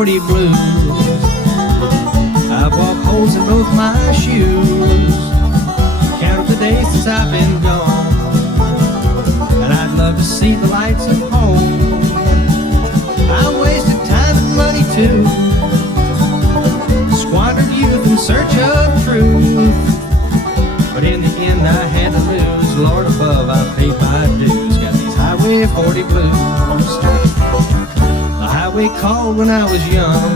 40 blues. I've walked holes in both my shoes, counted the days since I've been gone, and I'd love to see the lights of home. I wasted time and money too, squandered youth in search of truth, but in the end I had to lose. Lord above, I paid my dues. Got these Highway 40 blues. The highway called when I was young,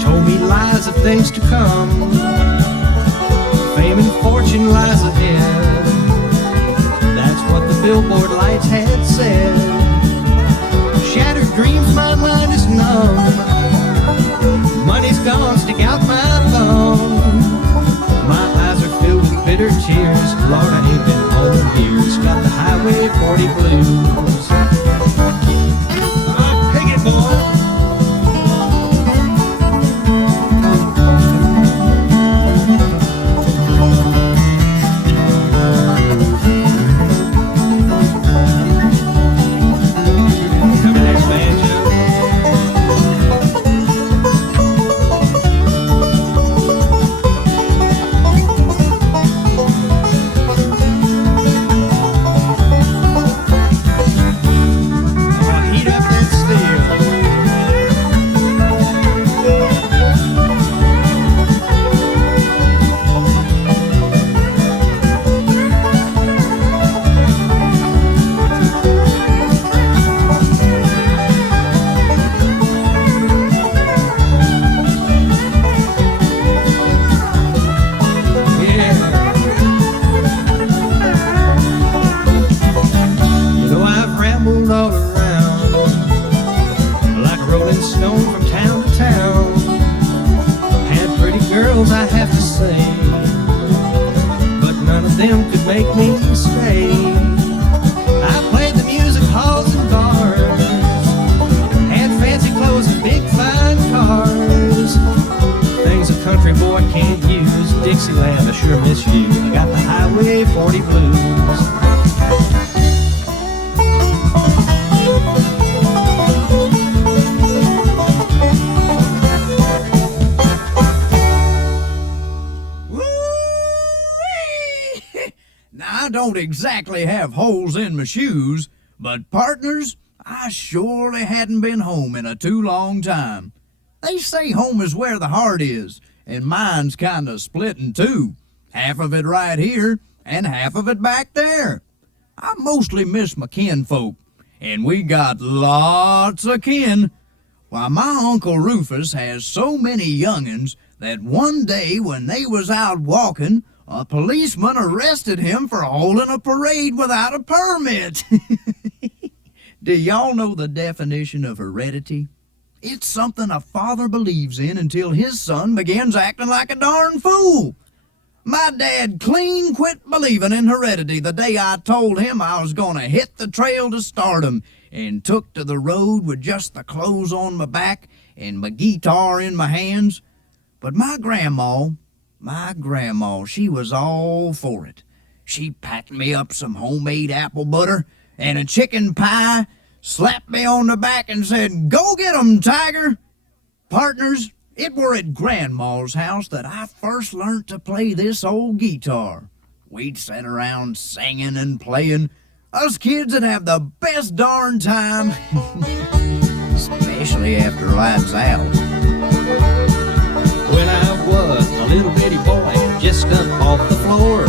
told me lies of things to come. Fame and fortune lies ahead, that's what the billboard lights had said. Shattered dreams, my mind is numb, money's gone, stick out my thumb. My eyes are filled with bitter tears, Lord, I ain't been home in years. Got the Highway 40 blues. Oh, pick it, boy. I have to say, but none of them could make me stay. I played the music halls and bars, had fancy clothes and big fine cars, things a country boy can't use. Dixieland, I sure miss you. I got the Highway 40 blues. I don't exactly have holes in my shoes, but partners, I surely hadn't been home in a too long time. They say home is where the heart is, and mine's kinda split in two. Half of it right here, and half of it back there. I mostly miss my kinfolk, and we got lots of kin. Why, my Uncle Rufus has so many young'uns that one day when they was out walking, a policeman arrested him for holding a parade without a permit. Do y'all know the definition of heredity? It's something a father believes in until his son begins acting like a darn fool. My dad clean quit believing in heredity the day I told him I was going to hit the trail to stardom and took to the road with just the clothes on my back and my guitar in my hands. But my grandma, she was all for it. She packed me up some homemade apple butter and a chicken pie, slapped me on the back and said, "Go get 'em, Tiger." Partners, it were at Grandma's house that I first learnt to play this old guitar. We'd sit around singing and playing. Us kids would have the best darn time, especially after lights out. When I was a little bitty boy, just up off the floor,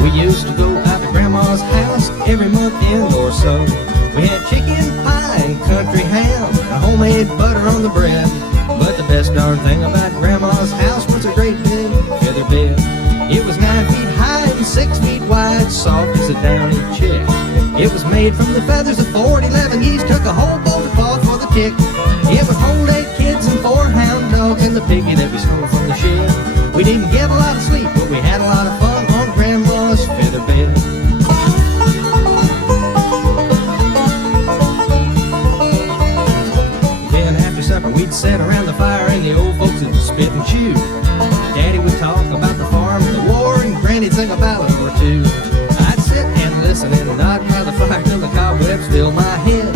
we used to go out to Grandma's house every month end or so. We had chicken pie and country ham and homemade butter on the bread. But the best darn thing about Grandma's house was a great big feather bed. It was 9 feet high and 6 feet wide, soft as a downy chick. It was made from the feathers of 411 geese, took a whole boat of cloth for the tick. It would hold 8 kids and 4 hound dogs and the piggy that we stole from the shed. We didn't get a lot of sleep, but we had a lot of fun on Grandma's feather bed. Then after supper we'd sit around the fire and the old folks would spit and chew. Daddy would talk about the farm and the war, and Granny'd sing a ballad or two. I'd sit and listen and nod by the fire till the cobwebs filled my head.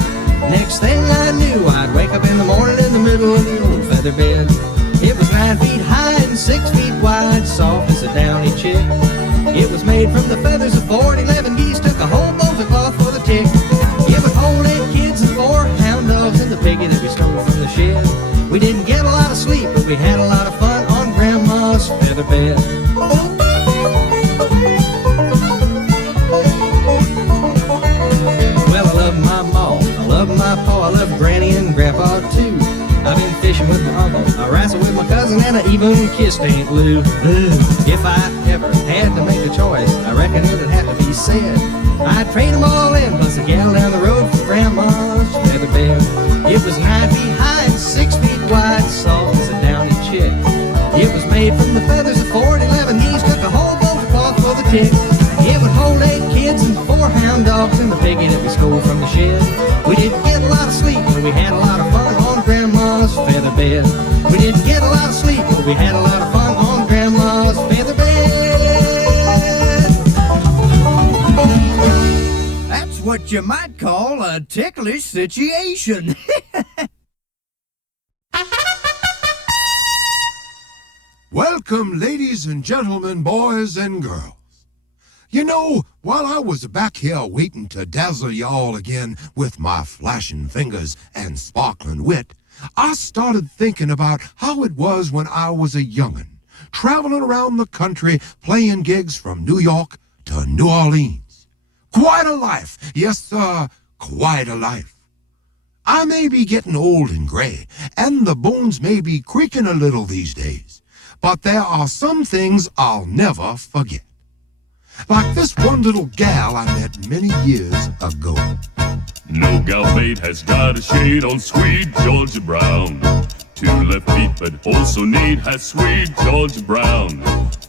Next thing I knew, I'd wake up in the morning middle of the old feather bed. It was 9 feet high and 6 feet wide, soft as a downy chick. It was made from the feathers of 11 geese, took a whole bolt of cloth for the tick. It would hold 8 kids and 4 hound dogs and the piggy that we stole from the shed. We didn't get a lot of sleep, but we had a lot of fun on Grandma's feather bed. Well, I love my ma, I love my pa, I love Granny and Grandpa too. I've been fishing with my uncle, I wrestled with my cousin, and I even kissed Aunt Lou. If I ever had to make a choice, I reckon it'd have to be said I'd trade them all in, plus a gal down the road for Grandma's feather bed. It was 9 feet high and 6 feet wide, soft as a downy chick. It was made from the feathers of 11 geese, took a whole bolt of cloth for the tick. It would hold 8 kids and 4 hound dogs and the piggy that we stole from the shed. We didn't get a lot of sleep, but we had a lot of fun on Grandma's feather bed. We didn't get a lot of sleep, but we had a lot of fun on Grandma's feather bed. That's what you might call a ticklish situation. Welcome, ladies and gentlemen, boys and girls. You know, while I was back here waiting to dazzle y'all again with my flashing fingers and sparkling wit, I started thinking about how it was when I was a young'un, traveling around the country playing gigs from New York to New Orleans. Quite a life, yes sir, quite a life. I may be getting old and gray, and the bones may be creaking a little these days, but there are some things I'll never forget. Like this one little gal I met many years ago. No gal mate has got a shade on sweet Georgia Brown. 2 left feet but also neat has sweet Georgia Brown.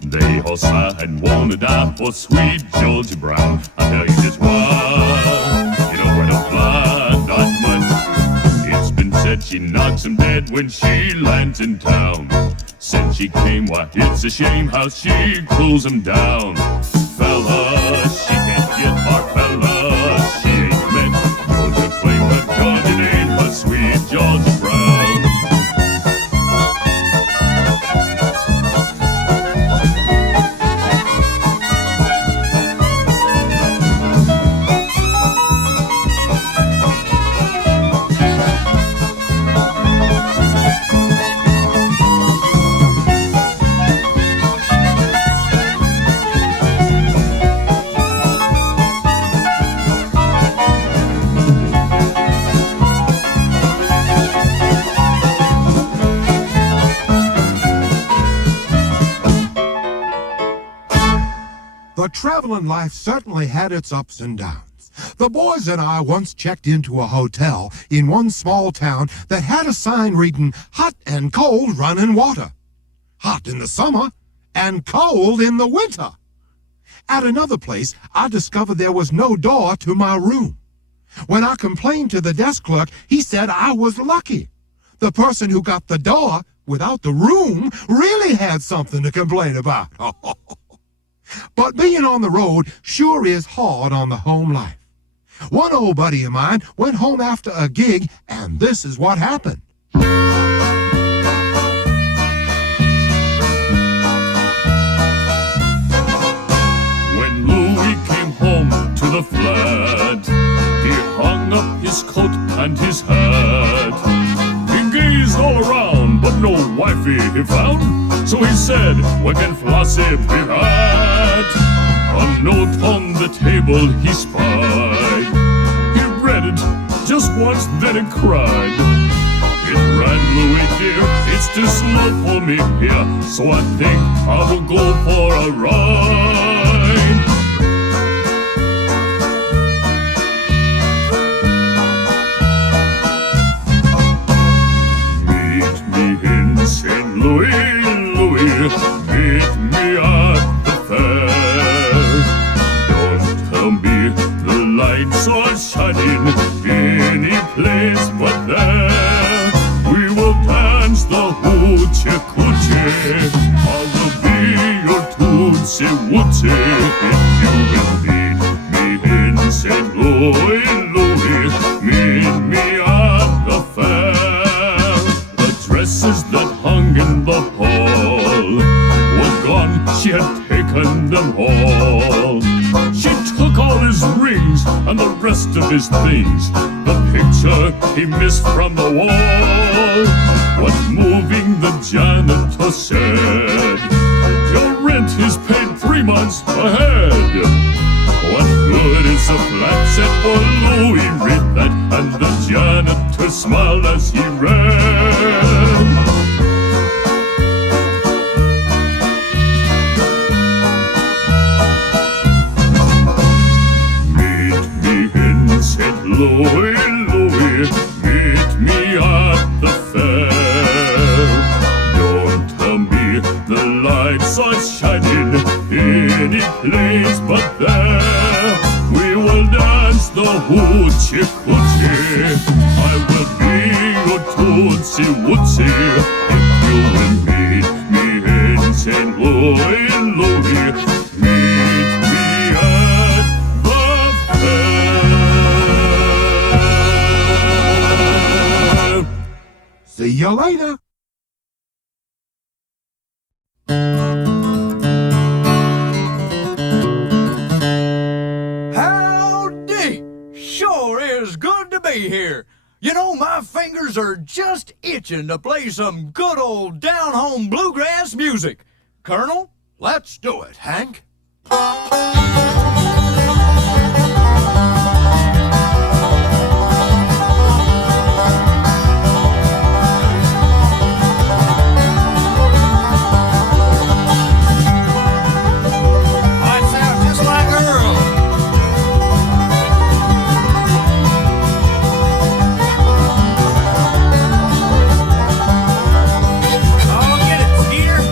They all sigh and wanna die for sweet Georgia Brown. I tell you just what, you know where to fly, not much. It's been said she knocks 'em dead when she lands in town. Since she came, why it's a shame how she cools 'em down. Fella, she can't get far, fella, she ain't met Georgia claim her Georgia name, her sweet Georgia Brown. The traveling life certainly had its ups and downs. The boys and I once checked into a hotel in one small town that had a sign reading, "Hot and cold running water." Hot in the summer and cold in the winter. At another place, I discovered there was no door to my room. When I complained to the desk clerk, he said I was lucky. The person who got the door without the room really had something to complain about. But being on the road sure is hard on the home life. One old buddy of mine went home after a gig, and this is what happened. When Louis came home to the flat, he hung up his coat and his hat. He gazed all around, but no wifey he found. So he said, "Where can Flossie be at?" A note on the table he spied. He read it just once, then he cried. It ran, "Louis dear, it's too slow for me here, so I think I will go for a ride." Meet me in St. Louis, Louis, meet me at the fair. Don't tell me the lights are shining any place but there. We will dance the hoochie coochie. I will be your tootsie wootsy if you will meet me in St. Louis, Louis, meet me at the fair. dresses that hung in the hall were gone, she had taken them all. She took all his rings and the rest of his things, the picture he missed from the wall. What moving the janitor said, your rent is paid 3 months ahead. What good is a flat set for Louis? Read that, and the janitor smiled as he read. Meet me in St. Louis, Louis, meet me at the fair. Don't tell me the lights are shining any place but there. We will dance the hoochie coochie. I will be your tootsie wootsy if you will meet me in St. Louis, Louis. Meet me at the fair. See you later. Howdy! Sure is good to be here. You know, my fingers are just itching to play some good old down-home bluegrass music. Colonel, let's do it. Hank? That sounds just like Earl. Oh, get it, Skeeter.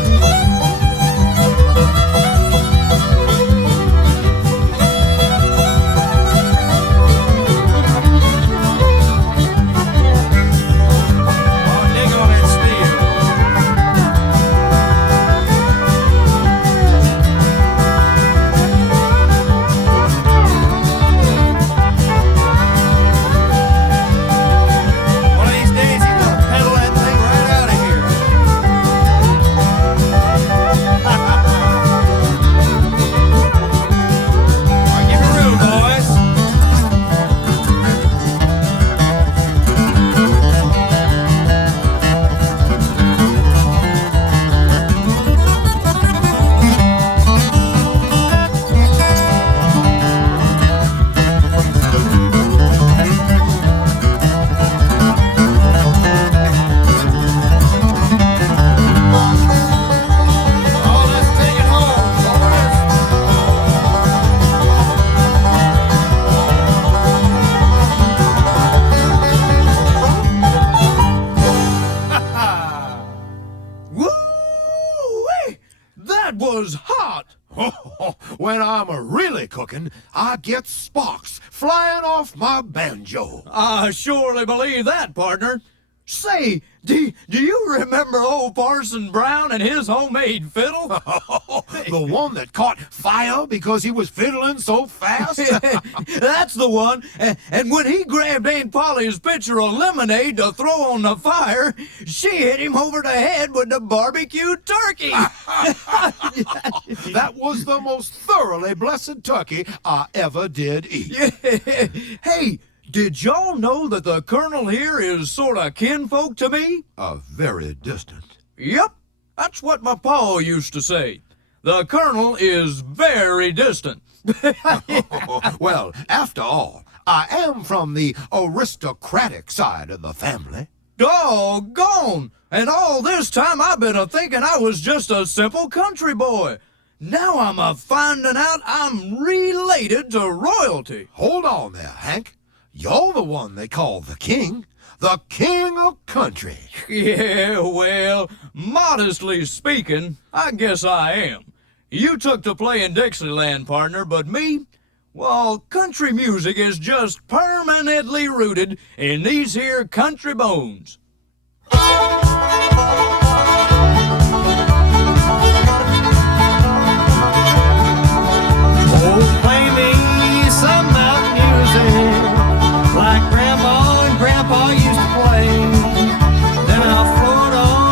When I'm really cooking, I get sparks flying off my banjo. I surely believe that, partner. Say, do you remember old Parson Brown and his homemade fiddle? The one that caught fire because he was fiddling so fast? That's the one. And when he grabbed Aunt Polly's pitcher of lemonade to throw on the fire, she hit him over the head with the barbecued turkey. That was the most thoroughly blessed turkey I ever did eat. Hey, did y'all know that the Colonel here is sort of kinfolk to me? Very distant. Yep, that's what my pa used to say. The Colonel is very distant. Well, after all, I am from the aristocratic side of the family. Doggone! And all this time I've been a-thinking I was just a simple country boy. Now I'm a-finding out I'm related to royalty. Hold on there, Hank. You're the one they call the king of country. Yeah, well, modestly speaking, I guess I am. You took to playing Dixieland, partner, but me? Well, country music is just permanently rooted in these here country bones. Oh, play me some mountain music like Grandma and Grandpa used to play. Then I'll float on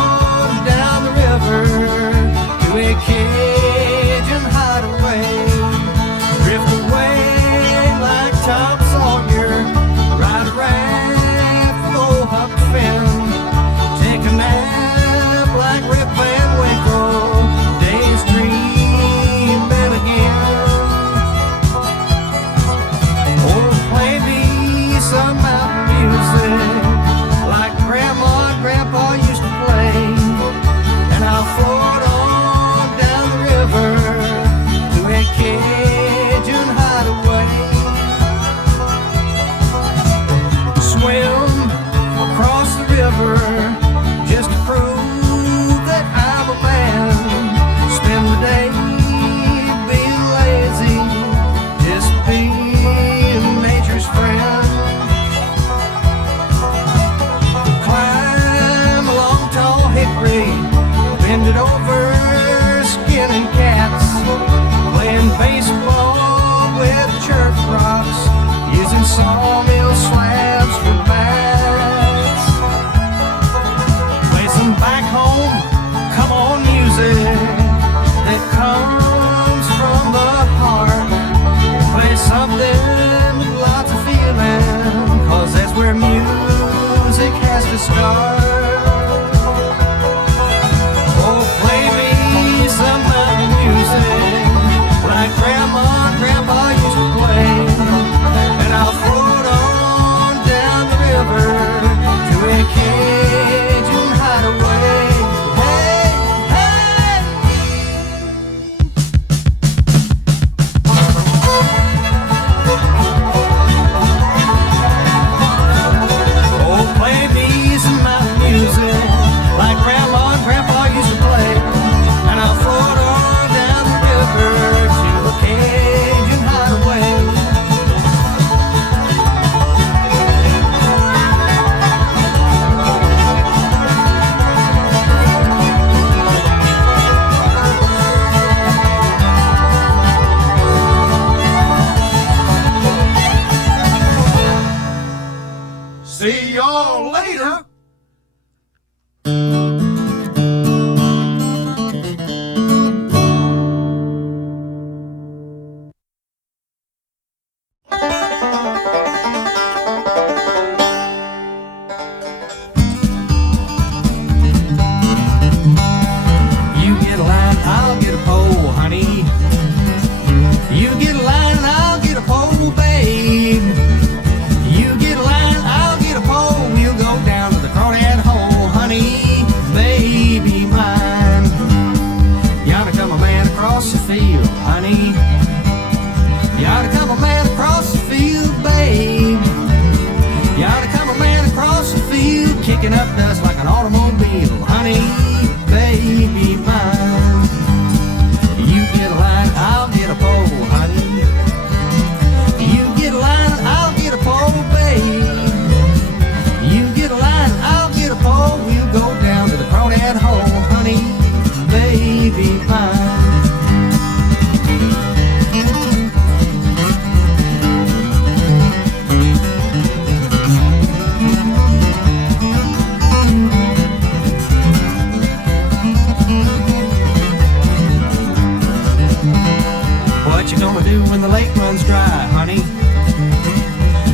do when the lake runs dry, honey?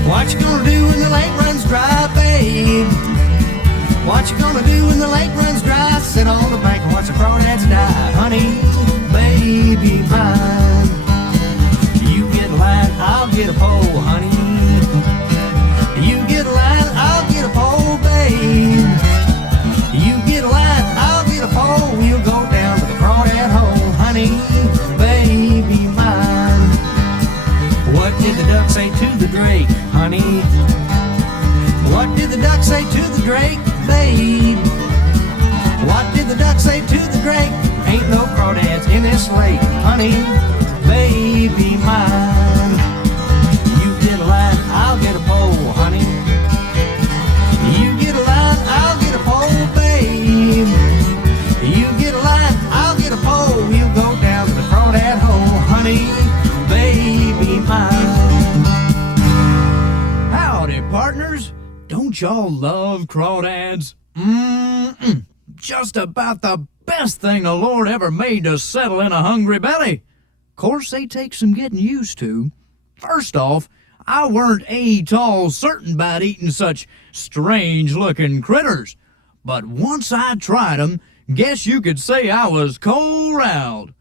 What you gonna do when the lake runs dry, babe? What you gonna do when the lake runs dry? Sit on the bank and watch the crawdads die, honey, baby mine. You get a line, I'll get a pole, honey. You get a line, I'll get a pole, babe. You get a line, I'll get a pole. We'll go down to the crawdad hole, honey, baby mine. What did the duck say to the drake, honey? What did the duck say to the drake, babe? What did the duck say to the drake? Ain't no crawdads in this lake, honey, baby mine. You get a line, I'll get a pole, honey. You get a line, I'll get a pole, babe. You get a line, I'll get a pole. We'll go down to the crawdad hole, honey, baby mine. Howdy, partners. Don't y'all love crawdads? Just about the best thing the Lord ever made to settle in a hungry belly. Course, they take some getting used to. First off, I weren't a-tall certain about eating such strange-looking critters. But once I tried 'em, guess you could say I was corralled.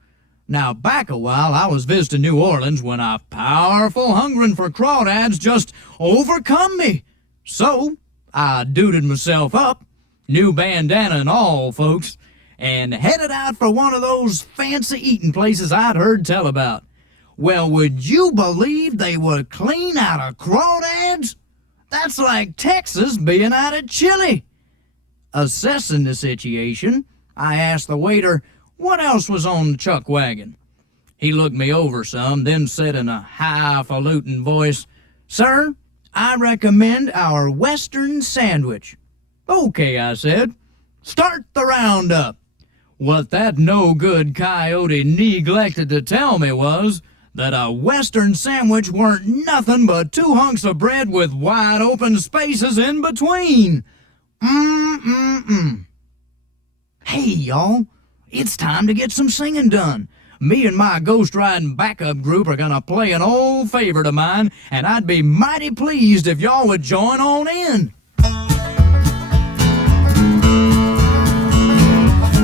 Now, back a while, I was visiting New Orleans when a powerful hungering for crawdads just overcome me. So, I duded myself up, new bandana and all, folks, and headed out for one of those fancy eating places I'd heard tell about. Well, would you believe they were clean out of crawdads? That's like Texas being out of Chile. Assessing the situation, I asked the waiter what else was on the chuck wagon. He looked me over some, then said in a highfalutin voice, "Sir, I recommend our Western sandwich." "Okay," I said. "Start the roundup." What that no-good coyote neglected to tell me was that a Western sandwich weren't nothing but two hunks of bread with wide-open spaces in between. Hey, y'all, it's time to get some singing done. Me and my ghost riding backup group are gonna play an old favorite of mine, and I'd be mighty pleased if y'all would join on in.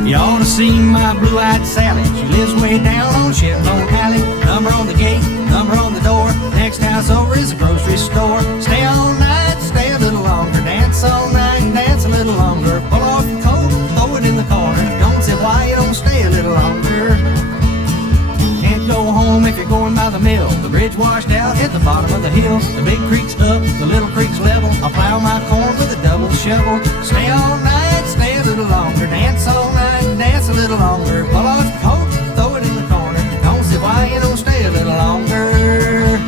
You ought to see my blue-eyed Sally. She lives way down on Shipbone Alley. Number on the gate, number on the door. Next house over is a grocery store. Stay all night, stay a little longer. Dance all night, dance a little longer. Pull off your coat, throw it in the corner. Don't say why you don't stay a little longer. Can't go home if you're going by the mill. The bridge washed out at the bottom of the hill. The big creek's up, the little creek's level. I'll plow my corn with a double shovel. Stay all night, stay a little longer. Dance all night, dance a little longer. Pull off your coat, throw it in the corner. Don't see why you don't stay a little longer.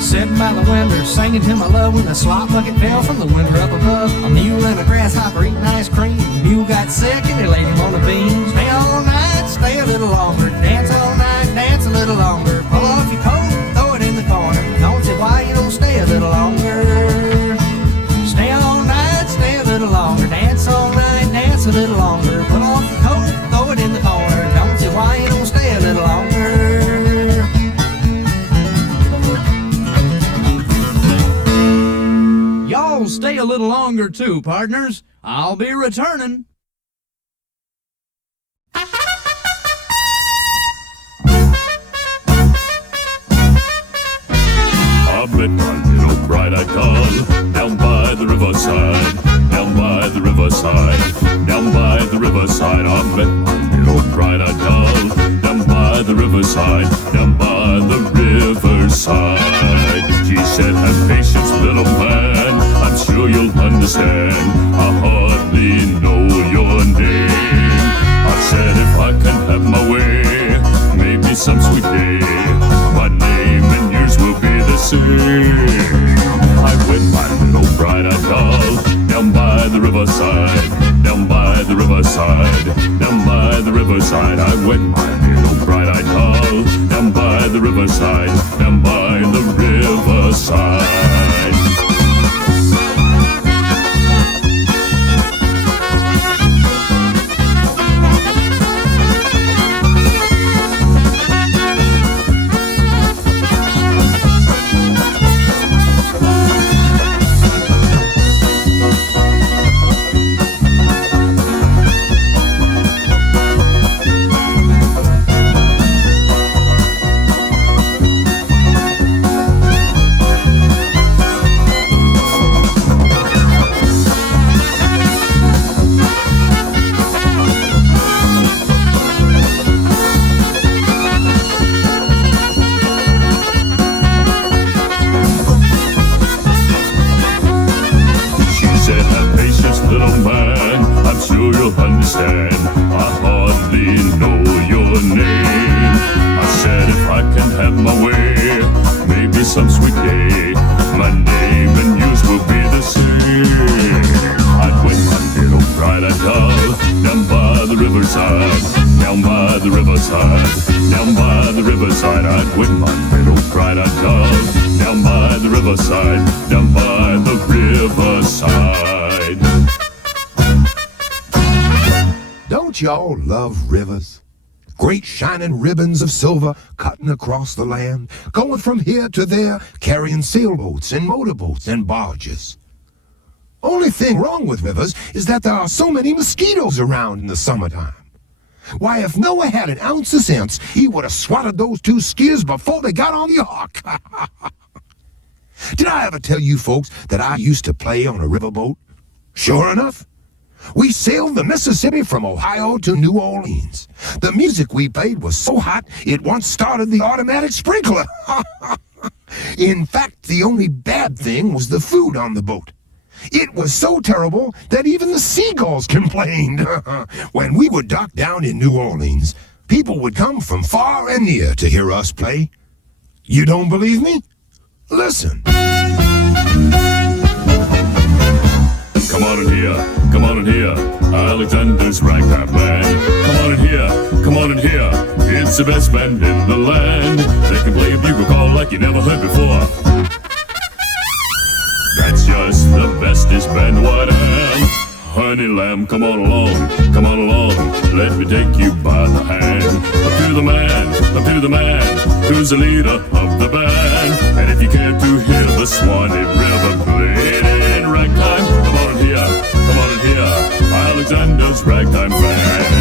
Sitting by the window, singing to my love when the slop bucket fell from the window up above. A mule and a grasshopper eating ice cream. The mule got sick and they laid him on the beam. Stay all night, stay a little longer. Dance all night, dance a little longer. Pull off your coat, throw it in the corner. Don't see why you don't stay a little longer. Stay all night, stay a little longer. Dance all night, dance a little longer. Pull off your coat, throw it in the corner. Don't see why you don't stay a little longer. Y'all stay a little longer too, partners. I'll be returning. I met my little bright-eyed doll down by the riverside, down by the riverside, down by the riverside. I met my little bright-eyed doll down by the riverside, down by the riverside. She said, "Have patience, little man, I'm sure you'll understand. I hardly know your name." I said, "If I can have my way, maybe some sweet day, my name and yours will be the same." I went my little bright-eyed doll down by the riverside, down by the riverside, down by the riverside. I went my little bright-eyed doll down by the riverside, down by the riverside. understand. I hardly know your name. I said if I can have my way, maybe some sweet day, my name and yours will be the same. I'd win my little bright-eyed dove down by the riverside, down by the riverside, down by the riverside. I'd win my little bright-eyed dove down by the riverside, down by the riverside. Don't y'all love rivers? Great shining ribbons of silver cutting across the land, going from here to there, carrying sailboats and motorboats and barges. Only thing wrong with rivers is that there are so many mosquitoes around in the summertime. Why, if Noah had an ounce of sense, he would have swatted those two skiers before they got on the ark. Did I ever tell you folks that I used to play on a riverboat? Sure enough, we sailed the Mississippi from Ohio to New Orleans. The music we played was so hot, it once started the automatic sprinkler. In fact, the only bad thing was the food on the boat. It was so terrible that even the seagulls complained. When we would dock down in New Orleans, people would come from far and near to hear us play. You don't believe me? Listen. Come on in here, come on in here, Alexander's ragtime band. Come on in here, come on in here, it's the best band in the land. They can play a bugle call like you never heard before. That's just the bestest band what am. Honey lamb, come on along, let me take you by the hand. Up to the man, who's the leader of the band. And if you care to hear the Swanee River played in ragtime, come on in here, Alexander's ragtime band.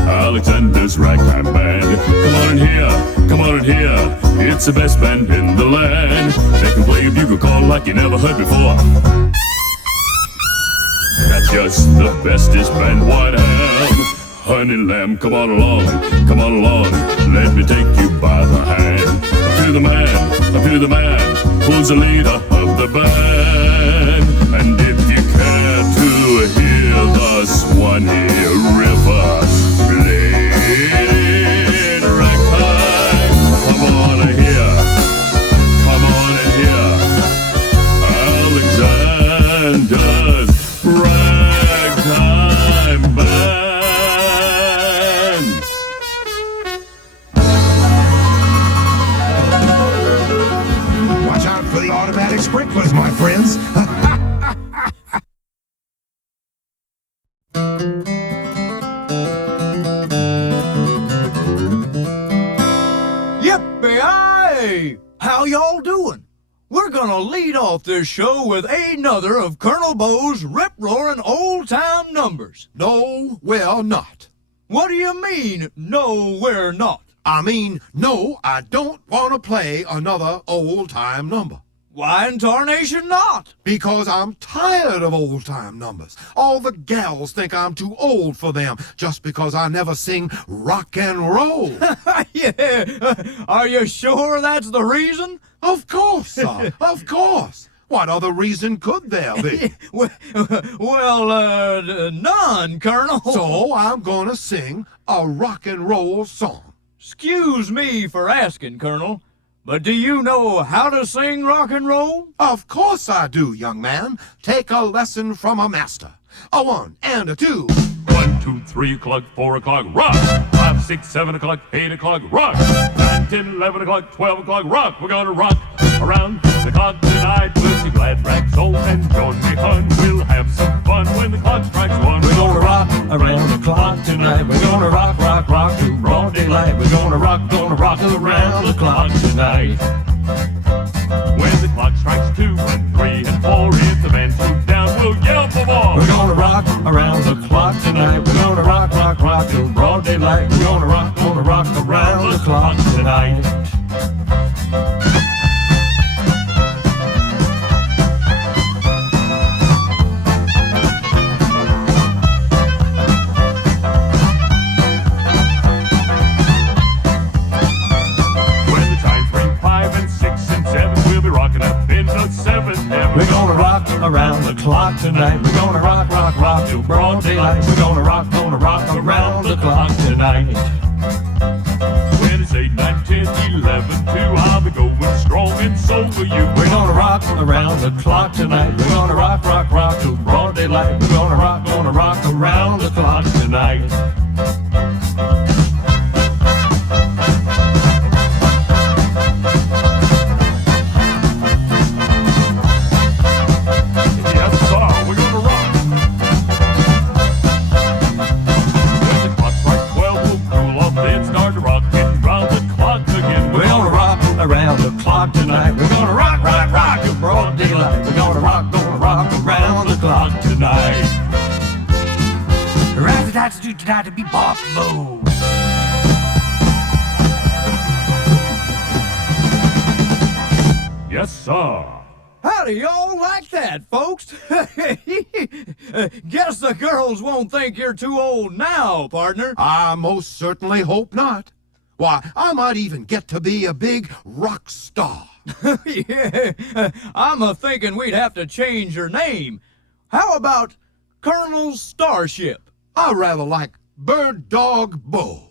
Alexander's ragtime band. Come on in here, it's the best band in the land. They can play a bugle call like you never heard before. That's just the bestest band what am. Honey lamb, come on along, let me take you by the hand. Up to the man, who's the leader of the band. And if you care to hear the Swanee River played in ragtime, come on in here, Alexander's ragtime band. Watch out for the automatic sprinklers, my friends. Yippee-yi! How y'all doing? We're gonna lead off this show with another of Colonel Beau's rip-roaring old-time numbers. No, we're not. What do you mean, no, we're not? I mean, no, I don't want to play another old-time number. Why in tarnation not? Because I'm tired of old-time numbers. All the gals think I'm too old for them just because I never sing rock and roll. Yeah, are you sure that's the reason? Of course, sir, of course. What other reason could there be? None, Colonel. So I'm gonna sing a rock and roll song. Excuse me for asking, Colonel, but do you know how to sing rock and roll? Of course I do, young man. Take a lesson from a master. A 1 and a 2. 1, 2, 3 o'clock, 4 o'clock, rock. 5, 6, 7 o'clock, 8 o'clock, rock. 9, 10, 11 o'clock, 12 o'clock, rock. We're gonna rock around the clock tonight. With your glad rack soul and join me, hun. We'll have some fun when the clock strikes 1. We're gonna rock around the clock tonight. We're gonna rock, rock, rock to broad daylight. We're gonna rock around the clock tonight. When the clock strikes 2 and 3 tonight. We're gonna rock around the clock tonight. We're gonna rock, rock, rock till broad daylight. We're gonna rock around the clock tonight. When it's 8, 9, 10, 11, 2, I'll be going strong and so will you. We're gonna rock around the clock tonight. We're gonna rock, rock, rock till broad daylight. We're gonna rock around the clock tonight. Around the clock tonight. We're gonna rock, rock, rock till broad daylight. We're gonna rock around the clock tonight. Rat-a-tat-a-toot-a-tat to be bop Beau. Yes, sir. How do y'all like that, folks? Guess the girls won't think you're too old now, partner. I most certainly hope not. Why, I might even get to be a big rock star. Yeah, I'm a-thinking we'd have to change your name. How about Colonel Starship? I rather like Bird Dog Beau.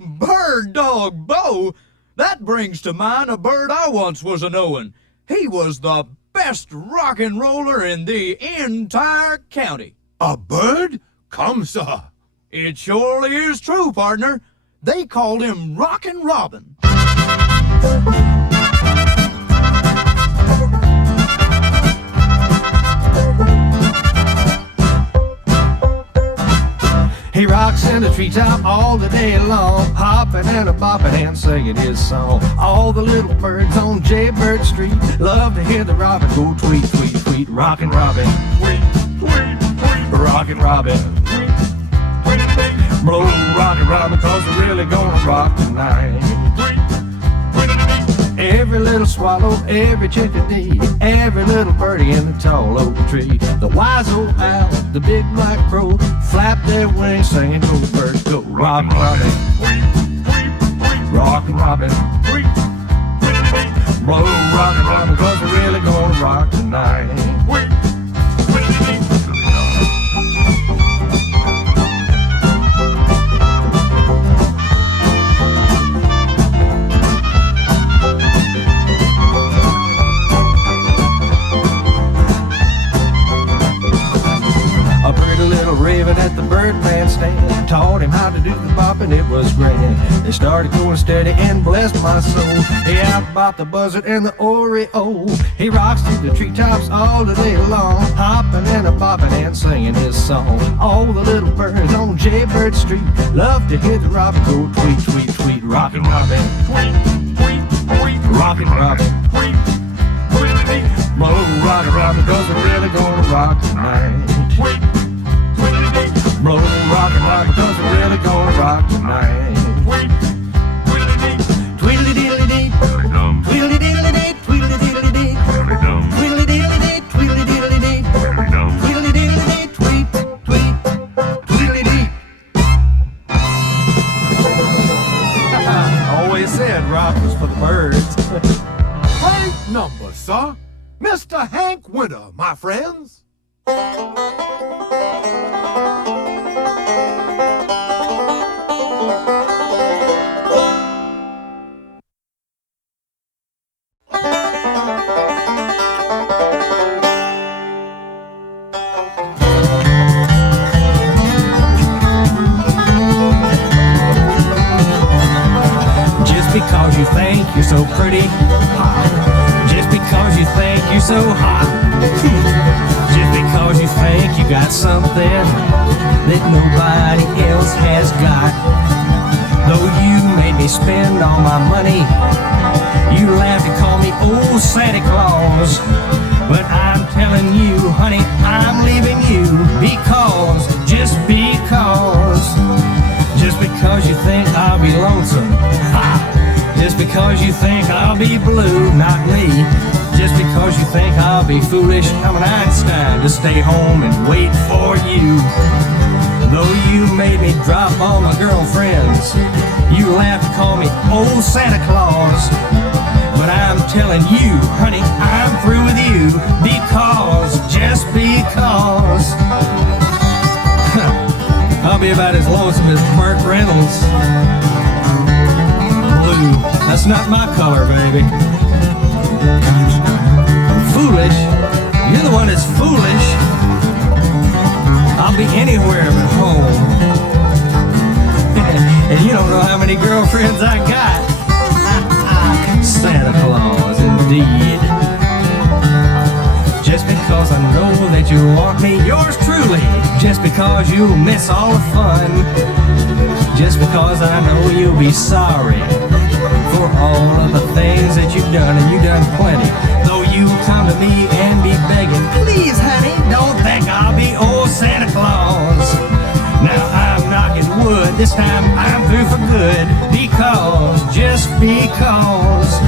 Bird Dog Beau? That brings to mind a bird I once was a-knowin'. He was the best rock and roller in the entire county. A bird? Come, sir. It surely is true, partner. They called him Rockin' Robin. He rocks in the treetop all the day long, hopping and a-bopping and singing his song. All the little birds on Jaybird Street love to hear the robin go tweet, tweet, tweet. Rockin' Robin, Tweet, tweet, tweet. Rockin' Robin, blow Rockin' Robin, 'cause we're really gonna rock tonight. Every little swallow, every chickadee, every little birdie in the tall oak tree, the wise old owl, the big black crow, flap their wings singing, go birds go. Rockin' Robin, Rockin' Robin, blow Rockin' Robin, 'cause we're really gonna rock tonight. Raven at the bird bandstand taught him how to do the bop, and it was grand. They started going steady and blessed my soul. He out-bopped the buzzard and the Oreo. He rocks through the treetops all the day long, hopping and a-bopping and singing his song. All the little birds on Jaybird Street love to hear the robin go tweet, tweet, tweet. Rockin' Robin, Rockin' Robin, blow Rockin' Robin, 'cause we're really gonna rock tonight. Blow Rockin' Robin, 'cause we're really gonna rock tonight. Tweedledee-tweedledee, tweedledee-tweedledee, tweedledee-tweedledee, tweedledee-tweedledee, tweedledee-tweedledee, tweedledee-tweedledee, tweet, tweet, tweedledee. Always said rock was for the birds. Great number, sir. Mr. Hank Winter, my friends. Because you think you're so pretty, just because you think you're so hot, just because you think you got something that nobody else has got. Though you made me spend all my money, you laughed and called me old Santa Claus, but I'm telling you, honey, I'm leaving you because, just because you think I'll be lonesome, because you think I'll be blue, not me. Just because you think I'll be foolish, I'm an Einstein to stay home and wait for you. Though you made me drop all my girlfriends, you laugh to call me old Santa Claus. But I'm telling you, honey, I'm through with you, because, just because. I'll be about as lonesome as Burt Reynolds. Blue, that's not my color, baby. Foolish? You're the one that's foolish. I'll be anywhere but home. And you don't know how many girlfriends I got. Santa Claus, indeed. Just because I know that you want me, yours truly. Just because you'll miss all the fun. Just because I know you'll be sorry for all of the things that you've done, and you've done plenty. Though you come to me and be begging, please, honey, don't think I'll be old Santa Claus. Now I'm knocking wood, this time I'm through for good, because, just because.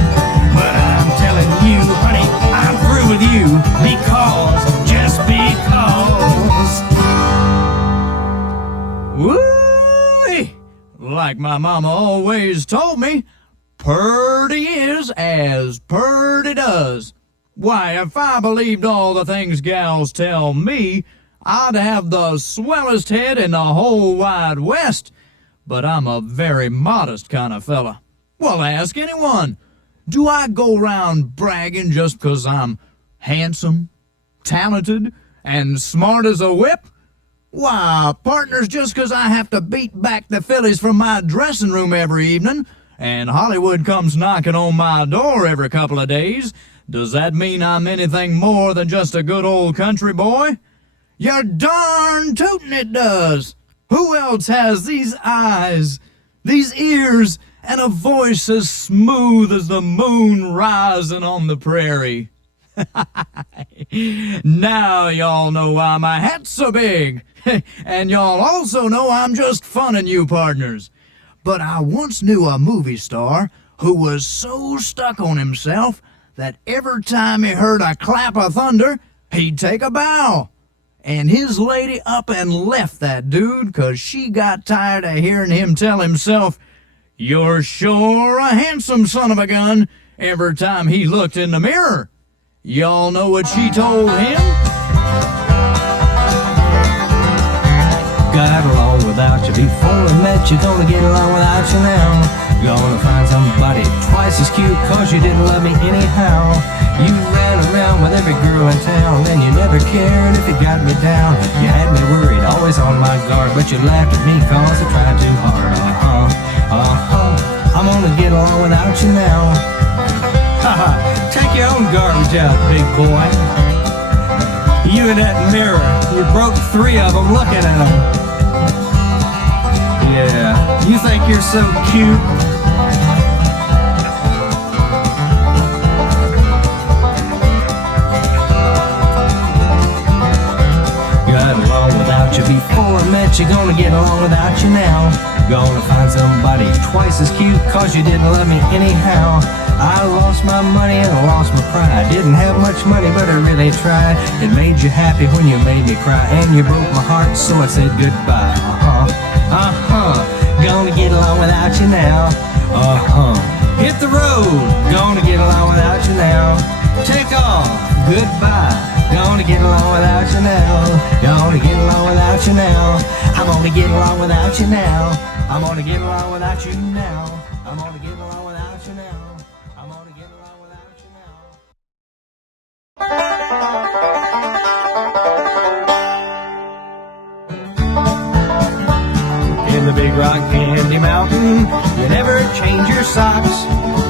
But I'm telling you, honey, I'm through with you, because, just because. Woo-wee! Like my mama always told me, purty is as purty does. Why, if I believed all the things gals tell me, I'd have the swellest head in the whole wide west. But I'm a very modest kind of fella. Well, ask anyone. Do I go round bragging just 'cause I'm handsome, talented, and smart as a whip? Why, partners, just 'cause I have to beat back the fillies from my dressing room every evening, and Hollywood comes knocking on my door every couple of days, does that mean I'm anything more than just a good old country boy? You're darn tootin' it does. Who else has these eyes, these ears, and a voice as smooth as the moon rising on the prairie? Now y'all know why my hat's so big. And y'all also know I'm just funnin' you, partners. But I once knew a movie star who was so stuck on himself that every time he heard a clap of thunder, he'd take a bow. And his lady up and left that dude 'cause she got tired of hearing him tell himself, "You're sure a handsome son of a gun," every time he looked in the mirror. Y'all know what she told him? Got along without you before I met you, gonna get along without you now. Gonna find somebody twice as cute 'cause you didn't love me anyhow. You ran around with every girl in town, and you never cared if it got me down. You had me worried, always on my guard, but you laughed at me 'cause I tried too hard. I'm gonna get along without you now. Haha, take your own garbage out, big boy. You in that mirror, you broke 3 of them looking at them. Yeah, you think you're so cute. Got along without you before I met you, gonna get along without you now. Gonna find somebody twice as cute 'cause you didn't love me anyhow. I lost my money and I lost my pride. Didn't have much money, but I really tried. It made you happy when you made me cry, and you broke my heart, so I said goodbye. Gonna get along without you now. Hit the road. Gonna get along without you now. Take off. Goodbye. Gonna get along without you now. Gonna get along without you now. I'm gonna get along without you now. I'm gonna get along without you now. I'm gonna get along without you now. I'm gonna get along without you now. In the Big Rock Candy Mountain, you never change your socks.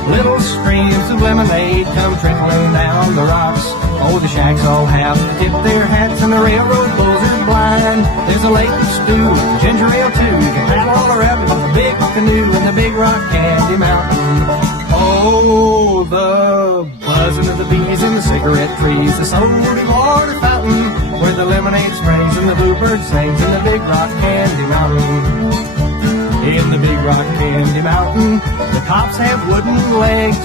Little streams of lemonade come trickling down the rocks. Oh, the shacks all have to tip their hats, and the railroad bulls are blind. There's a lake of stew, ginger ale too. You can paddle all around in a big canoe in the Big Rock Candy Mountain. Oh, the buzzing of the bees in the cigarette trees, the salty water fountain where the lemonade springs and the bluebird sings in the Big Rock Candy Mountain. In the Big Rock Candy Mountain, the cops have wooden legs,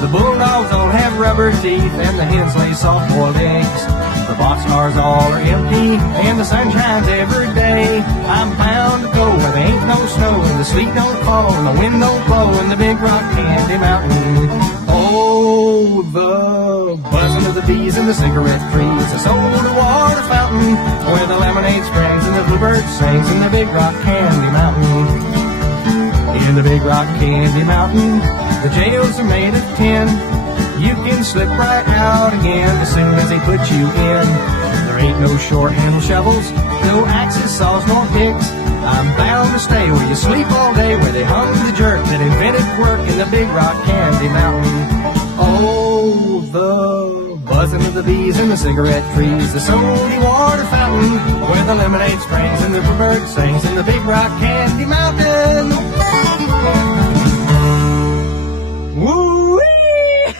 the bulldogs all have rubber teeth, and the hens lay soft-boiled eggs. The boxcars all are empty, and the sun shines every day. I'm bound to go where there ain't no snow, and the sleet don't fall, and the wind don't blow in the Big Rock Candy Mountain. Oh, the buzzing of the bees and the cigarette trees, the soda water fountain, where the lemonade springs and the bluebird sings in the Big Rock Candy Mountain. In the Big Rock Candy Mountain, the jails are made of tin. You can slip right out again as soon as they put you in. There ain't no short-handled shovels, no axes, saws, nor picks. I'm bound to stay where you sleep all day, where they hung the jerk that invented work in the Big Rock Candy Mountain. Oh, the buzzing of the bees and the cigarette trees, the soda water fountain, where the lemonade springs and the bird sings in the Big Rock Candy Mountain. Woo-wee!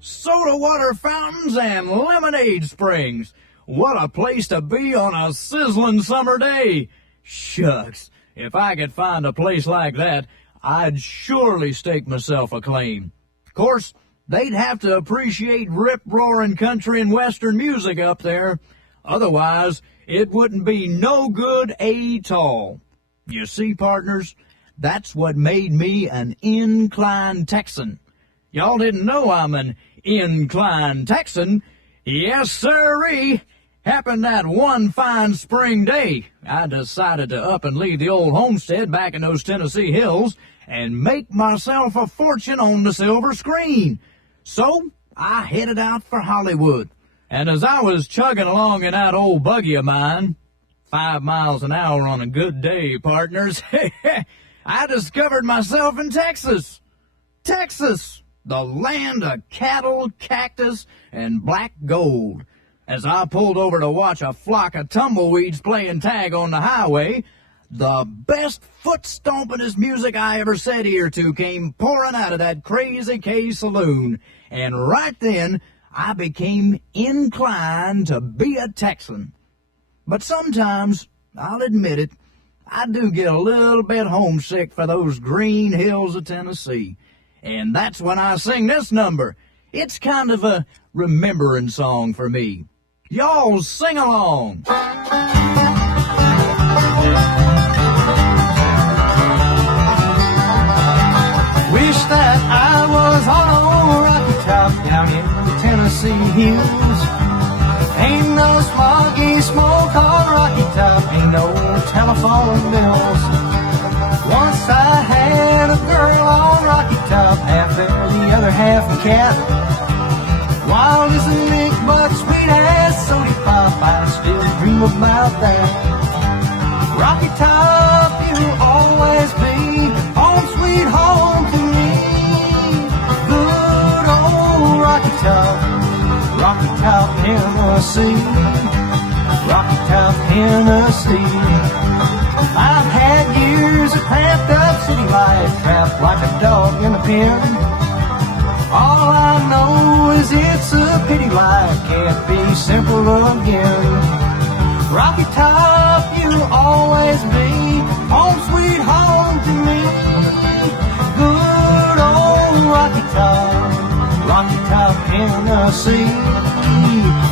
Soda water fountains and lemonade springs. What a place to be on a sizzling summer day. Shucks, if I could find a place like that, I'd surely stake myself a claim. Of course, they'd have to appreciate rip-roaring country and western music up there. Otherwise, it wouldn't be no good at all. You see, partners, that's what made me an inclined Texan. Y'all didn't know I'm an inclined Texan. Yes, sirree. Happened that one fine spring day, I decided to up and leave the old homestead back in those Tennessee hills and make myself a fortune on the silver screen. So I headed out for Hollywood, and as I was chugging along in that old buggy of mine, 5 miles an hour on a good day, partners, I discovered myself in Texas. Texas, the land of cattle, cactus, and black gold. As I pulled over to watch a flock of tumbleweeds playing tag on the highway, the best foot-stompingest music I ever set ear to came pouring out of that Crazy K saloon. And right then, I became inclined to be a Texan. But sometimes, I'll admit it, I do get a little bit homesick for those green hills of Tennessee. And that's when I sing this number. It's kind of a remembering song for me. Y'all sing along. Wish that I was on a rocky top down in the Tennessee hills. Ain't no smoggy smoke on Rocky Top, ain't no telephone bills. Once I had a girl on Rocky Top, half there, the other half a cat. Wild as a lick, but sweet as soda pop, I still dream about that. Rocky Top, you'll always be home sweet home to me. Good old Rocky Top, Rocky Top, Tennessee. Rocky Top, Tennessee. I've had years of cramped up city life, trapped like a dog in a pen. All I know is it's a pity life can't be simple again. Rocky Top, you'll always be home sweet home to me. Good old Rocky Top, Tennessee.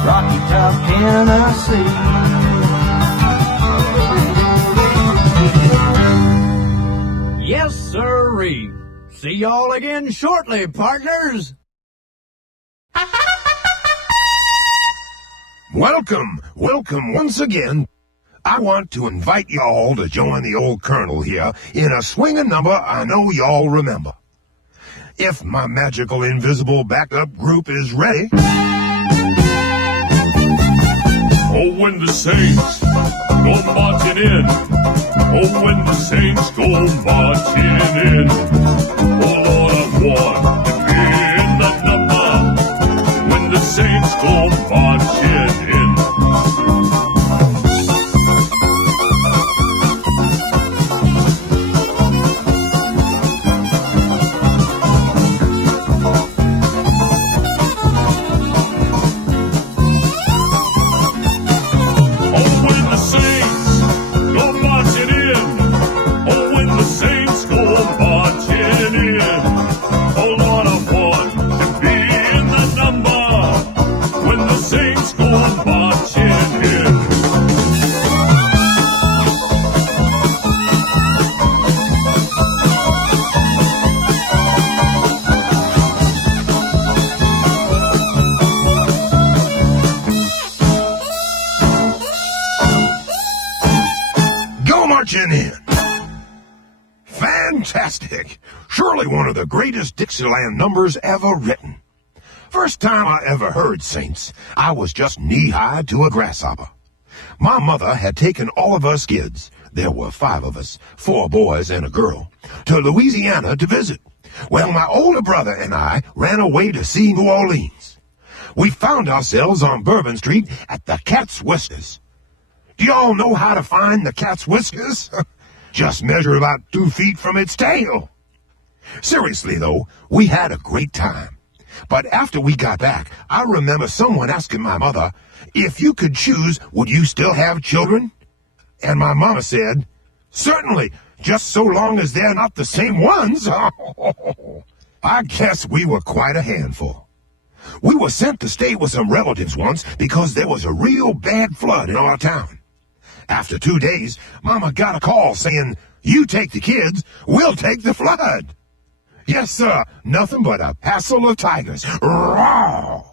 Rocky Top, Tennessee. Yes, sirree. See y'all again shortly, partners. Welcome once again. I want to invite y'all to join the old Colonel here in a swinging number I know y'all remember. If my magical invisible backup group is ready. Oh, when the Saints go marching in. Oh, when the Saints go marching in. Oh, Lord, I want to be in that number. When the Saints go marching in. Oh, when the Saints go marching in. Oh, when the Saints in. Fantastic! Surely one of the greatest Dixieland numbers ever written. First time I ever heard Saints, I was just knee-high to a grasshopper. My mother had taken all of us kids, there were 5 of us, 4 boys and a girl, to Louisiana to visit. Well, my older brother and I ran away to see New Orleans. We found ourselves on Bourbon Street at the Cat's Whiskers. Do y'all know how to find the cat's whiskers? Just measure about 2 feet from its tail. Seriously, though, we had a great time. But after we got back, I remember someone asking my mother, if you could choose, would you still have children? And my mama said, certainly, just so long as they're not the same ones. I guess we were quite a handful. We were sent to stay with some relatives once because there was a real bad flood in our town. After 2 days, Mama got a call saying, you take the kids, we'll take the flood. Yes, sir, nothing but a passel of tigers. Roar!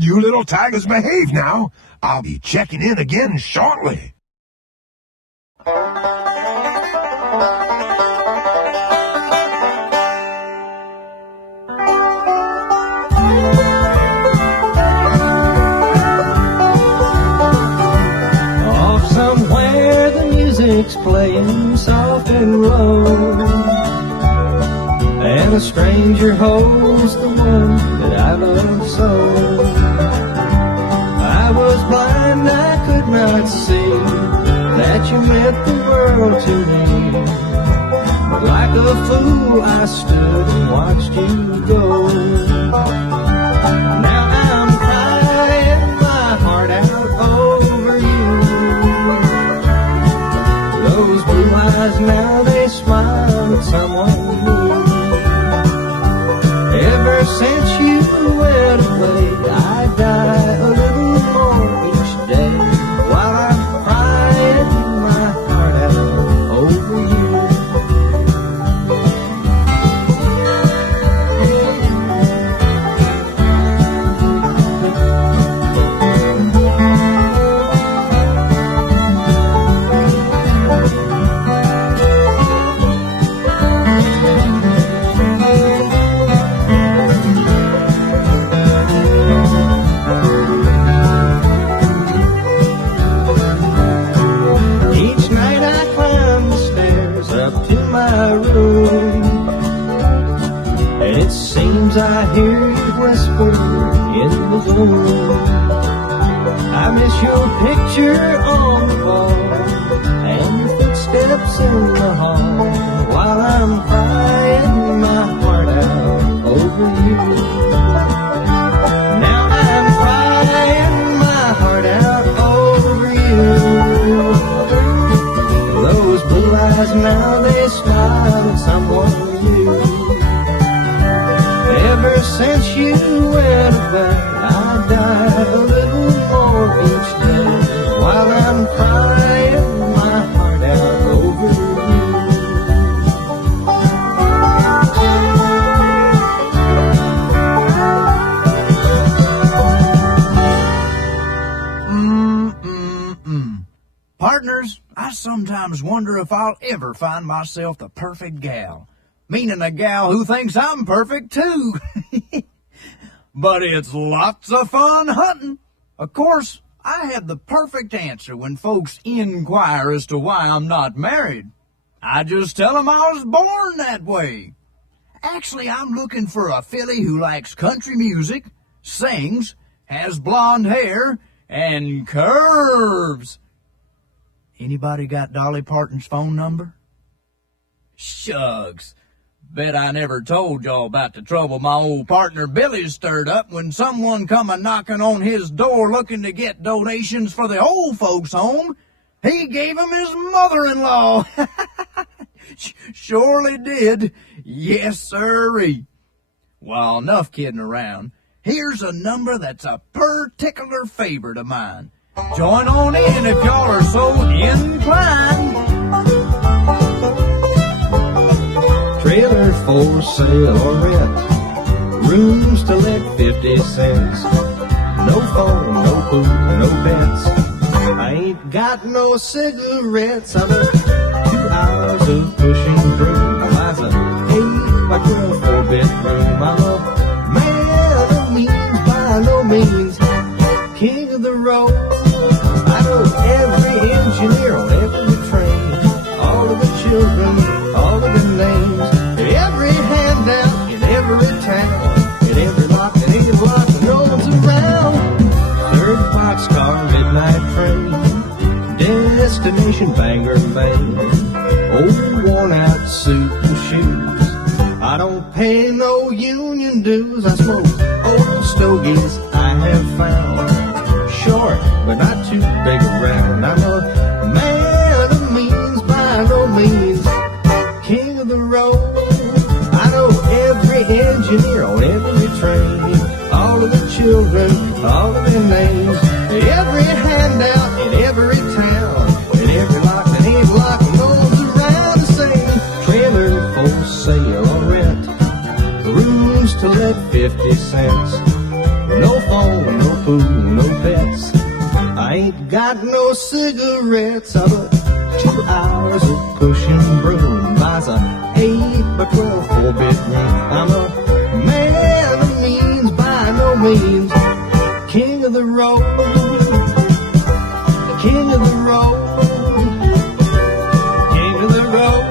You little tigers behave now. I'll be checking in again shortly. Off somewhere the music's playing soft and low, and a stranger holds the one that I love so. I was blind, I could not see that you meant the world to me. But like a fool I stood and watched you go. Now I'm crying my heart out over you. Those blue eyes now they smile at someone new. Ever since you went away, I die a little more each day, while I'm crying my heart out over you. I hear you whisper in the gloom. I miss your picture on the wall and your footsteps steps in the hall while I'm crying my heart out over you. Now I'm crying my heart out over you. Those blue eyes now, they smile at someone new. Ever since you went away, I died a little more each day while I'm crying my heart out over you. Partners, I sometimes wonder if I'll ever find myself the perfect gal. Meaning a gal who thinks I'm perfect too. But it's lots of fun hunting. Of course, I have the perfect answer when folks inquire as to why I'm not married. I just tell them I was born that way. Actually, I'm looking for a filly who likes country music, sings, has blonde hair, and curves. Anybody got Dolly Parton's phone number? Shucks. Bet I never told y'all about the trouble my old partner Billy stirred up when someone come a-knocking on his door looking to get donations for the old folks' home. He gave him his mother-in-law. Surely did. Yes, sirree. Well, enough kidding around. Here's a number that's a particular favorite of mine. Join on in if y'all are so inclined. Trailer for sale or rent, rooms to let 50 cents. No phone, no food, no bets. I ain't got no cigarettes. I've got 2 hours of pushing through. Mine's a 8 by 12 4-bedroom. I'm a man of means by no means, king of the road. I know every engineer on every train, all of the children, all of the names, every handout in every town, in every lock and any block that no one's around. 3rd boxcar midnight train, destination Bangor, Maine. Old worn out suit and shoes. I don't pay no union dues. I smoke old stogies I have found. Short, but not too big around. I'm a man of means by no means, king of the road. I know every engineer on every train, all of the children, all of their names, every handout in every town, in every lock and any block, no one's around to say trailer for sale or rent, rooms to let 50 cents. No phone, no food, no pets. I ain't got no cigarettes. I've got 2 hours of pushing broom. Buys a 8 by 12 4-bedroom. I'm a man of means by no means, king of the road, king of the road, king of the road.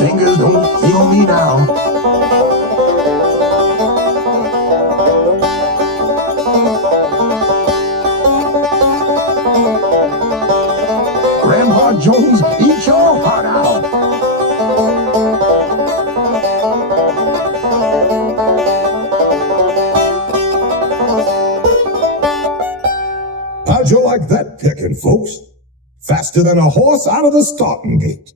Fingers don't feel me now. Grandpa Jones, eat your heart out. How'd you like that picking, folks? Faster than a horse out of the starting gate.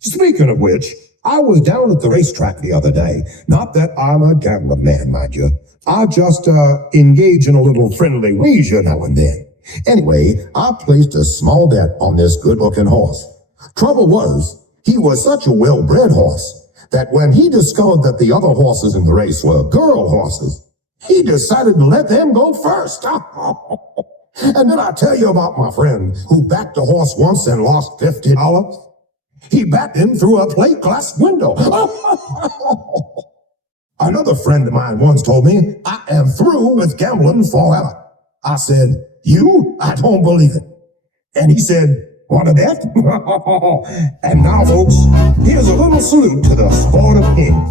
Speaking of which, I was down at the racetrack the other day. Not that I'm a gambling man, mind you. I just engage in a little friendly wager now and then. Anyway, I placed a small bet on this good-looking horse. Trouble was, he was such a well-bred horse that when he discovered that the other horses in the race were girl horses, He decided to let them go first. And then I tell you about my friend who backed a horse once and lost $50. He backed him through a plate glass window. Another friend of mine once told me, I am through with gambling forever. I said, you? I don't believe it. And he said, want to bet? And now, folks, here's a little salute to the sport of kings.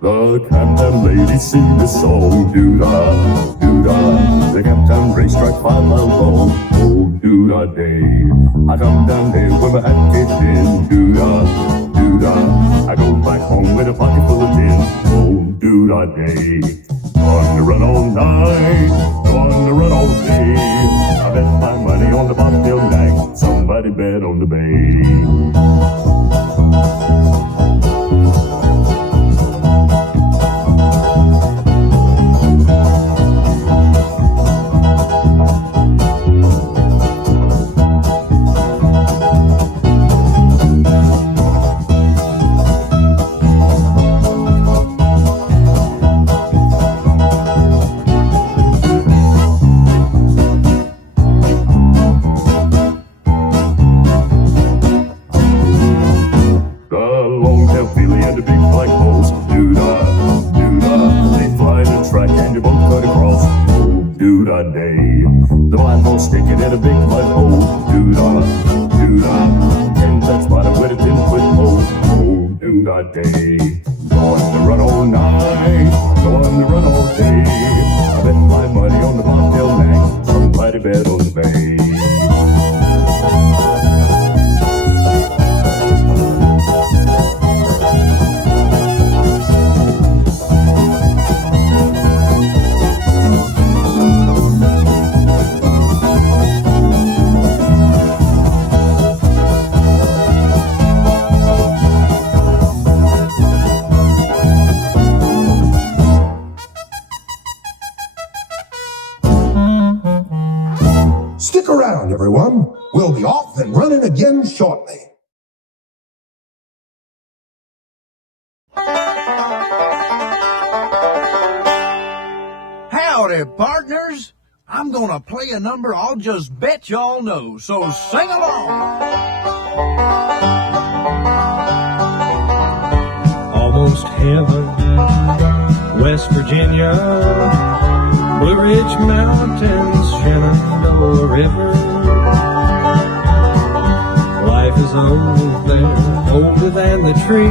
The Camptown ladies sing this song, doo-dah, doo-dah. The Camptown racetrack 5 mile long, oh doo-dah day. I come down there with my hat kicked in, doo-dah, doo-dah. I go back home with a pocket full of tin, oh doo-dah day. On the run all night, on the run all day. I bet my money on the bobtail nag, somebody bet on the bay. Stick around, everyone. We'll be off and running again shortly. Howdy, partners. I'm gonna play a number I'll just bet y'all know, so sing along. Almost heaven, West Virginia, Blue Ridge Mountains, Shenandoah River. Life is old there, older than the trees,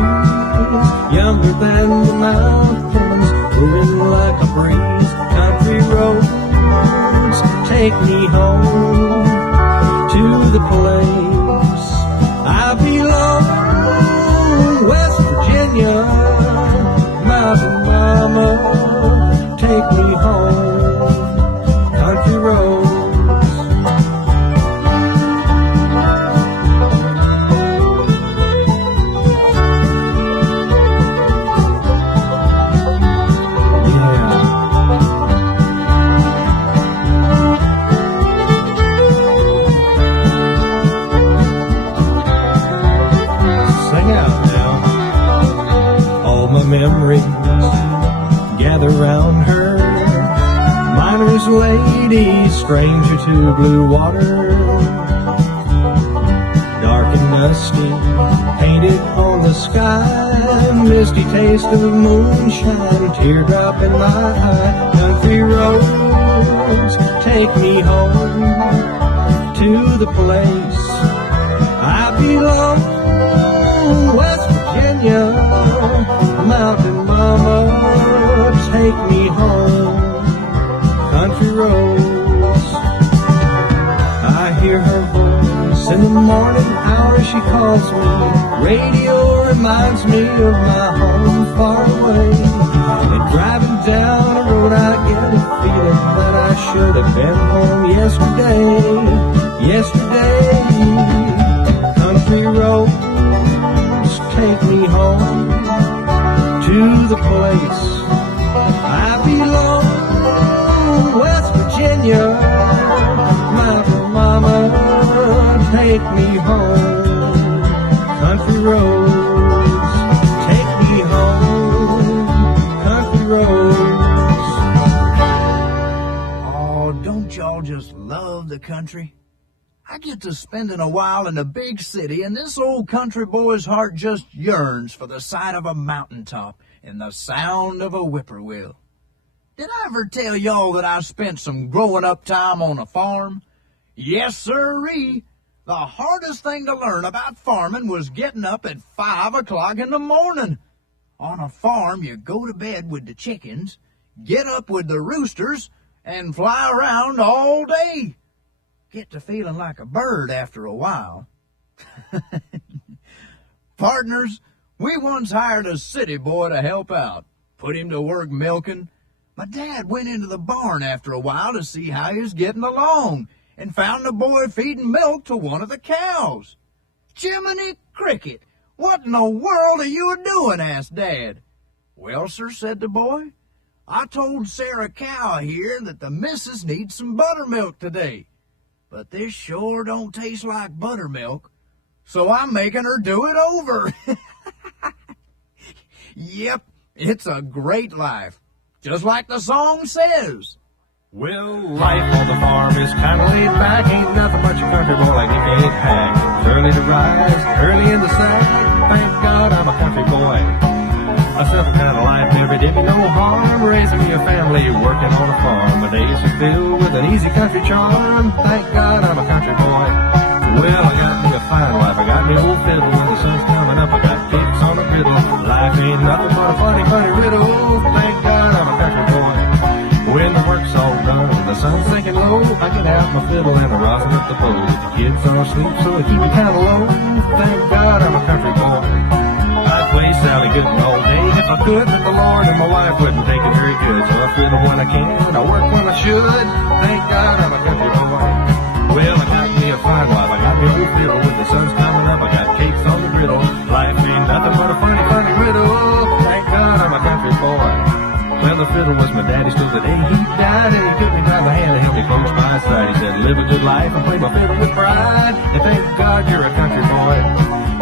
younger than the mountains, moving like a breeze. Country roads take me home to the place I belong. West Virginia, Mountain Mama, take me home. Country roads. Memories gather round her, miner's lady, stranger to blue water, dark and dusty, painted on the sky, misty taste of moonshine, teardrop in my eye. Country roads take me home to the place I belong. West Virginia, Mountain Mama, take me home. Country roads. I hear her voice in the morning hour, she calls me. Radio reminds me of my home far away. And driving down the road I get a feeling that I should have been home yesterday. Yesterday. Country roads take me home to the place I belong. West Virginia, Mountain Mama, take me home. Country roads, take me home. country. I get to spending a while in the big city, and this old country boy's heart just yearns for the sight of a mountaintop and the sound of a whippoorwill. Did I ever tell y'all that I spent some growing up time on a farm? Yes, sirree. The hardest thing to learn about farming was getting up at 5 o'clock in the morning. On a farm, you go to bed with the chickens, get up with the roosters, and fly around all day. Get to feeling like a bird after a while. Partners, we once hired a city boy to help out, put him to work milking. My dad went into the barn after a while to see how he was getting along and found the boy feeding milk to one of the cows. Jiminy Cricket, what in the world are you a-doing? Asked Dad. Well, sir, said the boy, I told Sarah Cow here that the missus needs some buttermilk today. But this sure don't taste like buttermilk, so I'm making her do it over. Yep, it's a great life, just like the song says. Well, life on the farm is kinda laid back. Ain't nothing but your country boy like you can't hack. It's early to rise, early in the sack. Thank God I'm a country boy. A simple kind of life never did me no harm. Raising me a family, working on a farm. My days are filled with an easy country charm. Thank God I'm a country boy. Well, I got me a fine wife, I got me old fiddle. When the sun's coming up, I got cakes on the griddle. Life ain't nothing but a funny, funny riddle. Thank God I'm a country boy. When the work's all done, the sun's sinking low, I get out my fiddle and I rosin up the bow. The kids are asleep, so I keep it kinda low. Thank God I'm a country boy. I'd play Sally Gooden all day if I could, but the Lord and my wife wouldn't take it very good. So I fiddle when I can, I work when I should. Thank God I'm a country boy. Well, I got me a fine wife, I got me a old fiddle. When the sun's coming up, I got cakes on the griddle. Life ain't nothing but a funny, funny riddle. Thank God I'm a country boy. Well, the fiddle was my daddy's till the day he died, and he took me by the hand and held me close by his side. He said, live a good life and play my fiddle with pride, and thank God you're a country boy.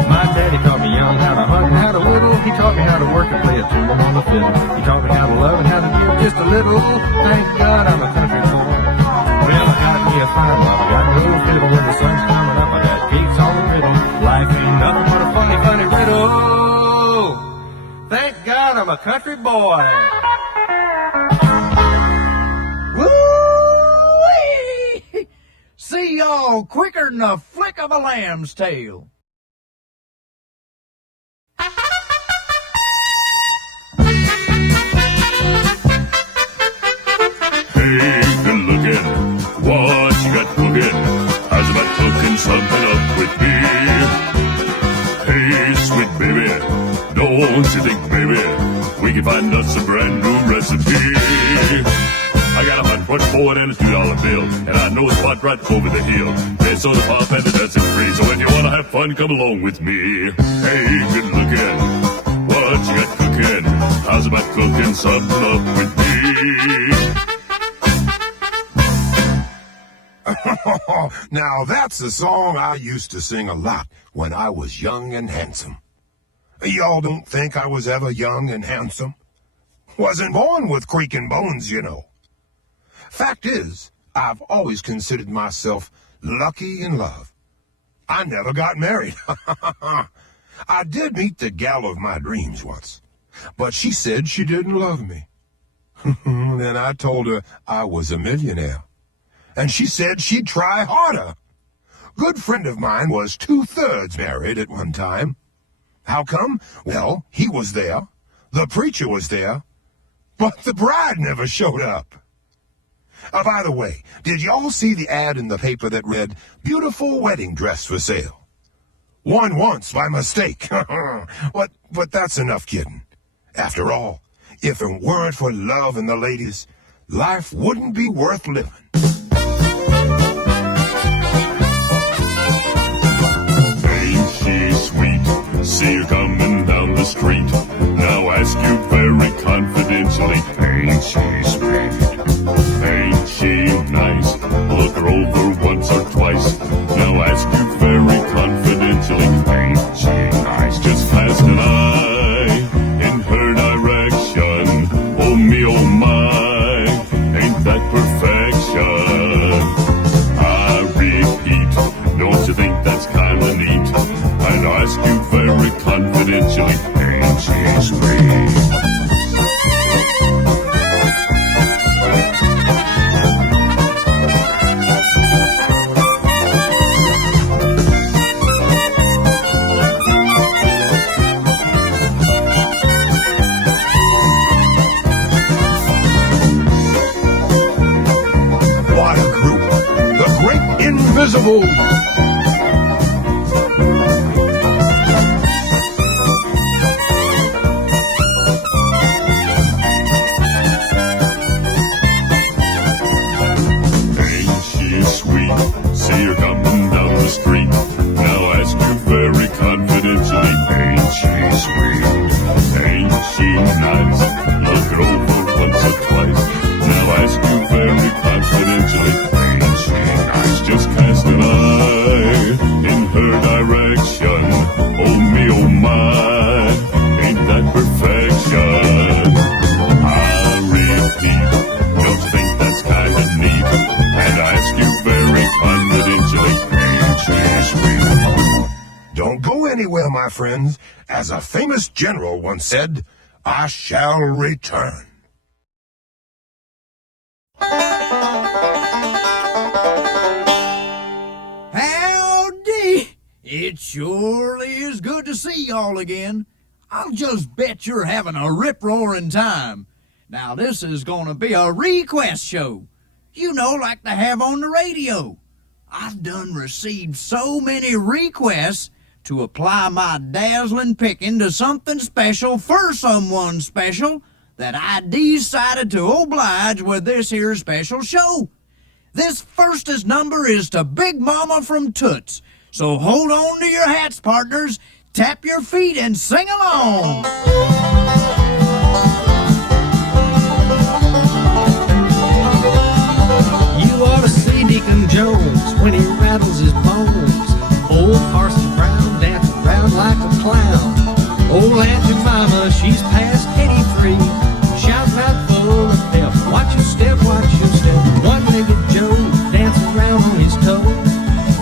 My daddy taught me young how to hunt and how to whittle. He taught me how to work and play a tune on the fiddle. He taught me how to love and how to give just a little. Thank God I'm a country boy. Well, I got me a fine wife, I got me a little fiddle. When the sun's coming up, I got cakes on the griddle. Life ain't nothing but a funny, funny riddle. Thank God I'm a country boy. Woo-wee! See y'all quicker than a flick of a lamb's tail. Hey, good looking, what you got cooking? How's about cooking something up with me? Hey, sweet baby, don't you think, baby, we can find us a brand new recipe? I got a $100 forward and a $2 bill, and I know a spot right over the hill. There's soda pop and the dancing free, so if you wanna have fun, come along with me. Hey, good looking, what you got cooking? How's about cooking something up with me? Now that's a song I used to sing a lot when I was young and handsome. Y'all don't think I was ever young and handsome? Wasn't born with creaking bones, you know. Fact is, I've always considered myself lucky in love. I never got married. I did meet the gal of my dreams once, but she said she didn't love me. Then I told her I was a millionaire, and she said she'd try harder. Good friend of mine was 2/3 married at one time. How come? Well, he was there, the preacher was there, but the bride never showed up. By the way, did y'all see the ad in the paper that read, beautiful wedding dress for sale? Won once by mistake. But that's enough kidding. After all, if it weren't for love and the ladies, life wouldn't be worth living. Ain't she sweet? See her coming down the street. Now ask you very confidentially, ain't she sweet? Ain't she nice? Look her over once or twice. Now ask you very confidentially, ain't she nice? Just cast an eye in her direction. Oh me, oh my, ain't that perfection? I ask you very confidentially, ain't she sweet? What a group! The Great Invisible! Ain't she sweet? See her coming down the street. Now ask you very confidentially, ain't she sweet? Ain't she nice? Look her over once or twice. Now ask you very confidentially, ain't she nice? Just cast an eye in her direction. Oh me, oh my, ain't that perfection? I repeat, don't you think that's kind of neat? And I ask you very confidentially, ain't she sweet? Don't go anywhere, my friends. As a famous general once said, I shall return. Howdy! It surely is good to see y'all again. I'll just bet you're having a rip-roaring time. Now, this is going to be a request show. You know, like they have on the radio. I've done received so many requests to apply my dazzling picking to something special for someone special that I decided to oblige with this here special show. This firstest number is to Big Mama from Toots. So hold on to your hats, partners, tap your feet, and sing along. You ought to see Deacon Jones when he rattles his bones. Old Parson Brown dance around like a clown. Old Aunt Jemima, she's past 83, shouting out full of pep. Watch your step, watch your step. One-legged Joe dancing around on his toes.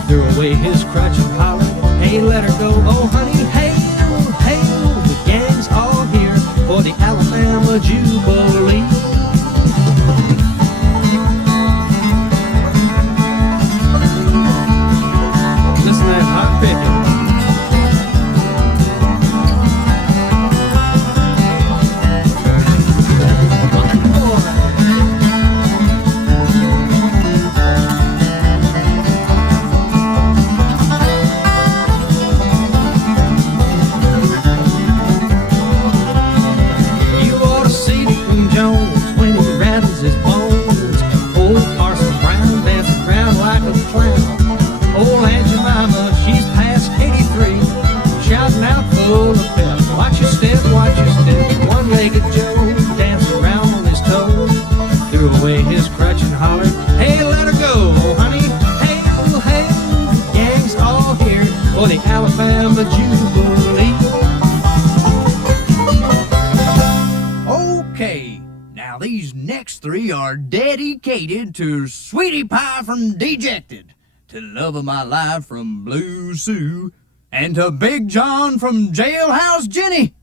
Threw away his crutch and hollered, hey, let her go. Oh, honey, hail, hail, the gang's all here for the Alabama Jubilee. Listen to that hot picking. Three are dedicated to Sweetie Pie from Dejected, to Love of My Life from Blue Sue, and to Big John from Jailhouse Jenny.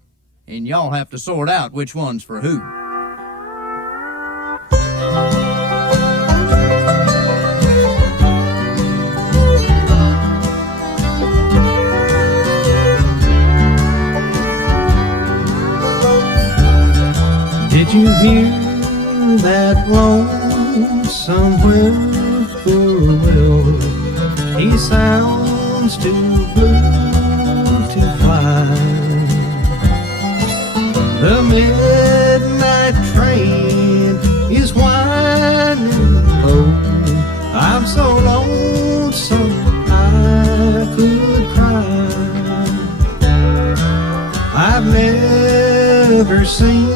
And y'all have to sort out which one's for who. Did you hear that lonesome whippoorwill? He sounds too blue to fly. The midnight train is winding low. I'm so lonesome I could cry. I've never seen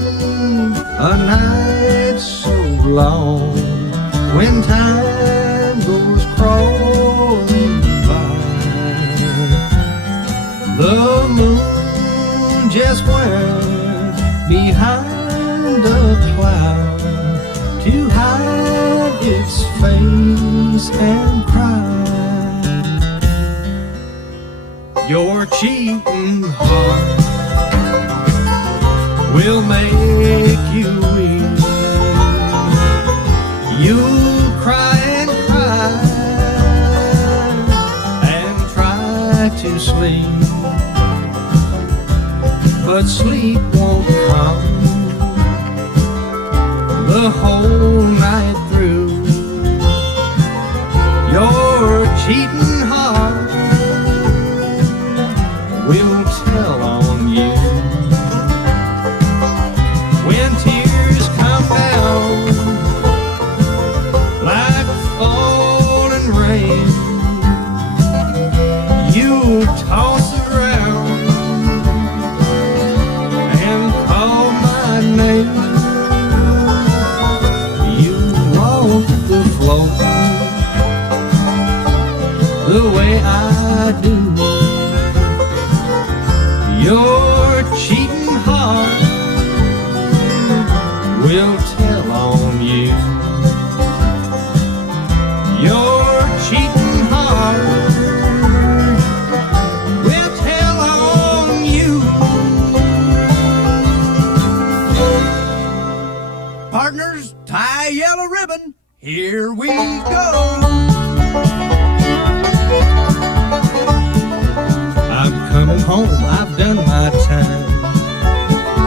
a night so long when time goes crawling by. The moon just went behind a cloud to hide its face and cry. Your cheating heart will make you weep. You'll cry and cry and try to sleep, but sleep won't come the whole night through. Your cheating heart will tell on you when tears come down like falling rain. You toss around and call my name. You walk the floor the way I do. Your cheating heart will tell on you. Your cheating heart will tell on you. Partners, tie a yellow ribbon. Here we go. I'm coming home, I've done my time.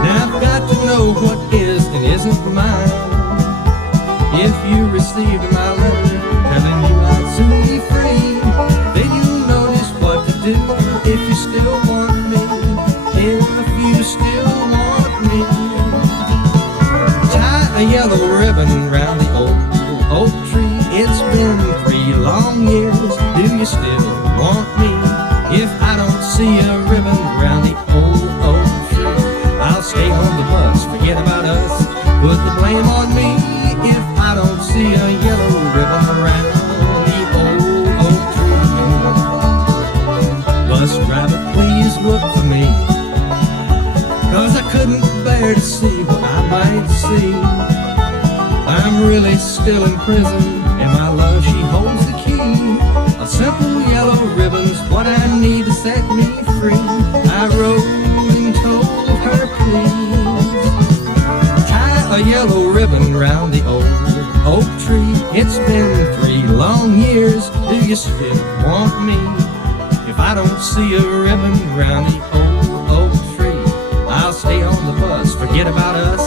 Now I've got to know what is and isn't mine. If you received my letter telling you I'd soon be free, then you'll notice what to do if you still want me. If you still want me, tie a yellow ribbon round the old oak tree. It's been 3 long years. Do you still want me? If I don't see a ribbon round the old oak tree, I'll stay on the bus, forget about us, put the blame on me. If I don't see a yellow ribbon around the old oak tree, bus driver, please look for me, 'cause I couldn't bear to see what I might see. I'm really still in prison, and my love, she holds the key. A simple yellow ribbon's what I need to set me free. I wrote and told her, please tie a yellow ribbon round the old oak tree. It's been 3 long years. Do you still want me? If I don't see a ribbon round the old oak tree, I'll stay on the bus, forget about us,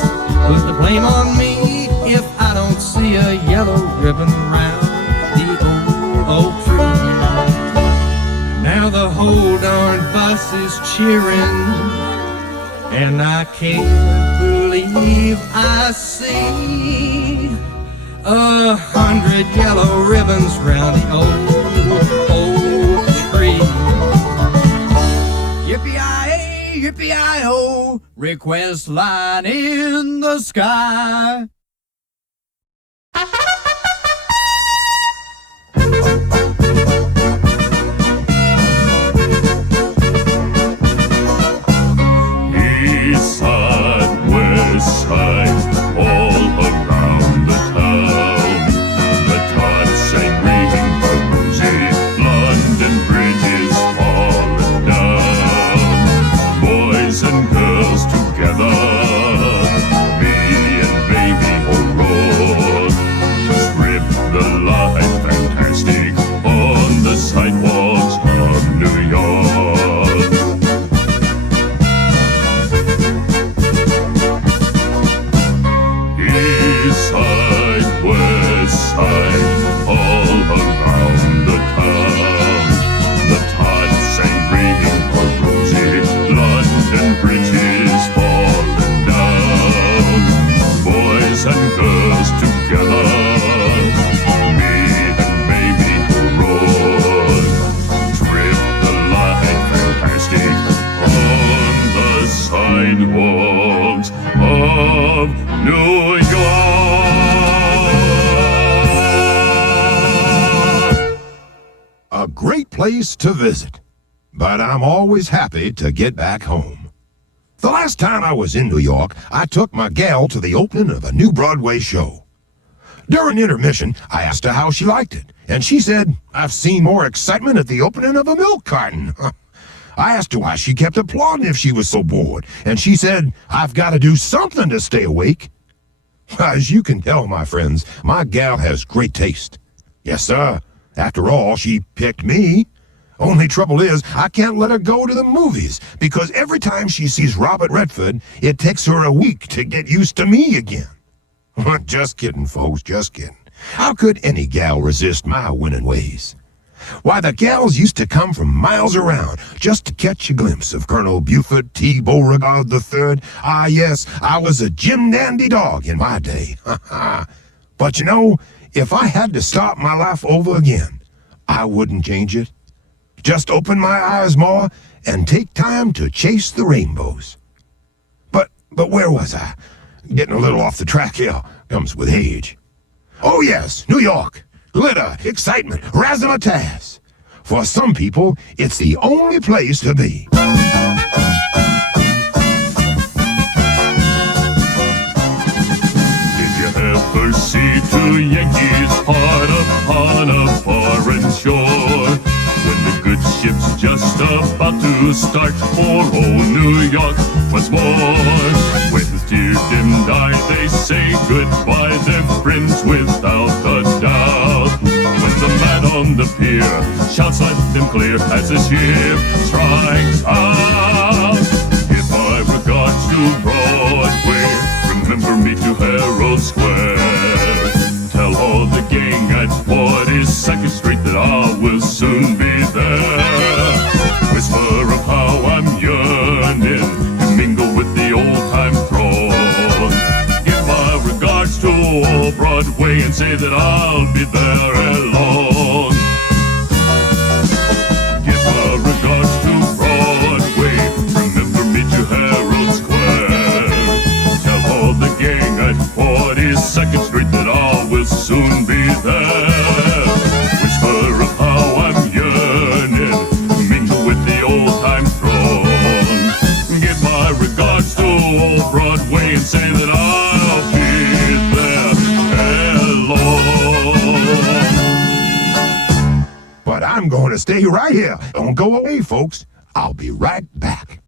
put the blame on me. If I don't see a yellow ribbon round the old oak tree. Now the whole darn bus is cheering, and I can't believe I see 100 yellow ribbons round the old tree. Yippee-yi-ay, yippee-yi-oh, request line in the sky. East side, west side, all around the town. The tots ain't reading for music, London Bridge is falling down. Boys and girls together, me and baby road. Strip the light fantastic on the sidewalks of New York. East side, west side, all around the town. The tots ain't reading for Rosie, London Bridge is falling down. Boys and girls together, me and baby road. Trip the light fantastic on the sidewalks of New York. A great place to visit, but I'm always happy to get back home. The last time I was in New York, I took my gal to the opening of a new Broadway show. During intermission, I asked her how she liked it, and she said, "I've seen more excitement at the opening of a milk carton." I asked her why she kept applauding if she was so bored, and she said, I've got to do something to stay awake. As you can tell, my friends, my gal has great taste. Yes, sir. After all, she picked me. Only trouble is, I can't let her go to the movies, because every time she sees Robert Redford, it takes her a week to get used to me again. Just kidding, folks, just kidding. How could any gal resist my winning ways? Why, the gals used to come from miles around just to catch a glimpse of Colonel Buford T. Beauregard III. Ah, yes, I was a Jim Dandy dog in my day. But you know, if I had to start my life over again, I wouldn't change it. Just open my eyes more and take time to chase the rainbows. But where was I? Getting a little off the track here. Comes with age. Oh yes, New York. Glitter, excitement, razzmatazz. For some people, it's the only place to be. Did you ever see two Yankees hard upon a foreign shore? When the good ship's just about to start for old New York once more. With tear-dimmed eye they say goodbye, they're friends without a doubt. When the man on the pier shouts let them clear as the ship strikes out. Give my regards to Broadway, remember me to Herald Square. Tell all the gang at 42nd Street that I will soon be there. Whisper of how I'm yearning to mingle with the old-time throng. Give my regards to old Broadway and say that I'll be there ere long. Give my regards to Broadway, remember me to Herald Square. Tell all the gang at 42nd Street that I will soon be there. Whisper of how I'm yearning, mingle with the old-time throng. Give my regards to old Broadway and say that I'll be there ere long. But I'm going to stay right here. Don't go away, folks. I'll be right back.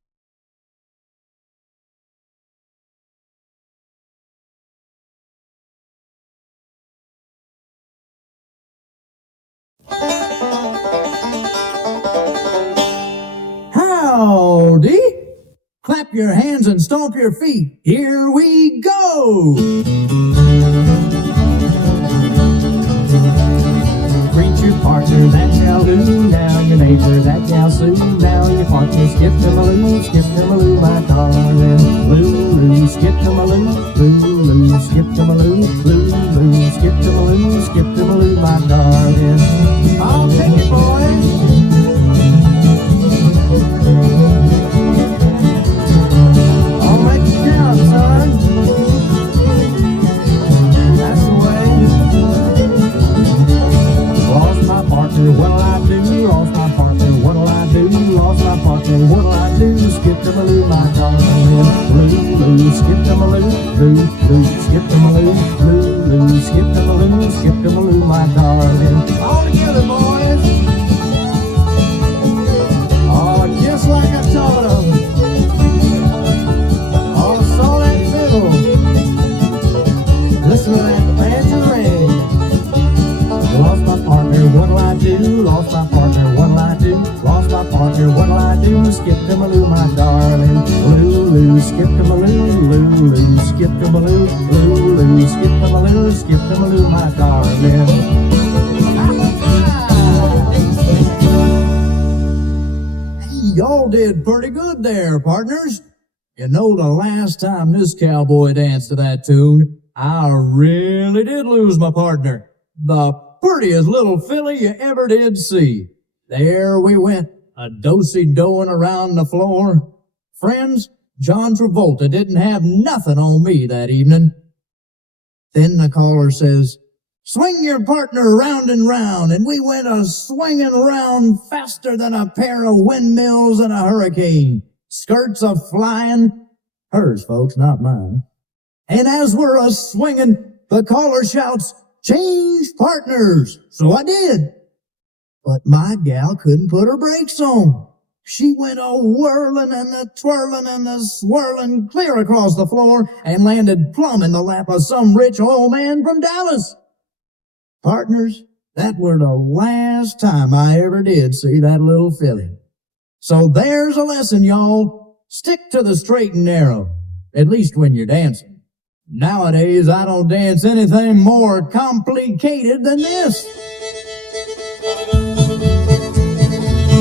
Howdy! Clap your hands and stomp your feet. Here we go! Greet your partner, that shall do. Now your neighbor, that shall soon. Now your partner, skip to Maloo, my darling. Loo, skip to Maloo, Loo, skip to Maloo, Loo, skip to Maloo, my darling. I'll take it, boys. I'll make you count, son. That's the way. Lost my partner, what'll I do? Lost my partner, what'll I do? Lost my partner, what'll I do? Skip to Maloo, my darling. Loo, skip to Maloo, Loo, skip to Maloo, Loo, skip to Maloo, my darling. All together, boys. Oh, just like I taught 'em. Oh, saw that fiddle. Listen to that banjo ring. Lost my partner, what'll I do? Lost my partner, what'll I do? Lost my partner, what'll I do? Skip to Maloo, my darling. Loo, skip to Maloo, Loo, skip to Maloo, Loo, skip to Maloo, my darling. Y'all did pretty good there, partners. You know, the last time this cowboy danced to that tune, I really did lose my partner. The prettiest little filly you ever did see. There we went, a do-si-doing around the floor. Friends, John Travolta didn't have nothing on me that evening. Then the caller says, swing your partner round and round, and we went a-swinging round faster than a pair of windmills in a hurricane. Skirts a-flying, hers, folks, not mine. And as we're a-swinging, the caller shouts, change partners. So I did. But my gal couldn't put her brakes on. She went a whirling and a twirling and a swirling clear across the floor and landed plumb in the lap of some rich old man from Dallas. Partners, that were the last time I ever did see that little filly. So there's a lesson, y'all. Stick to the straight and narrow, at least when you're dancing. Nowadays, I don't dance anything more complicated than this.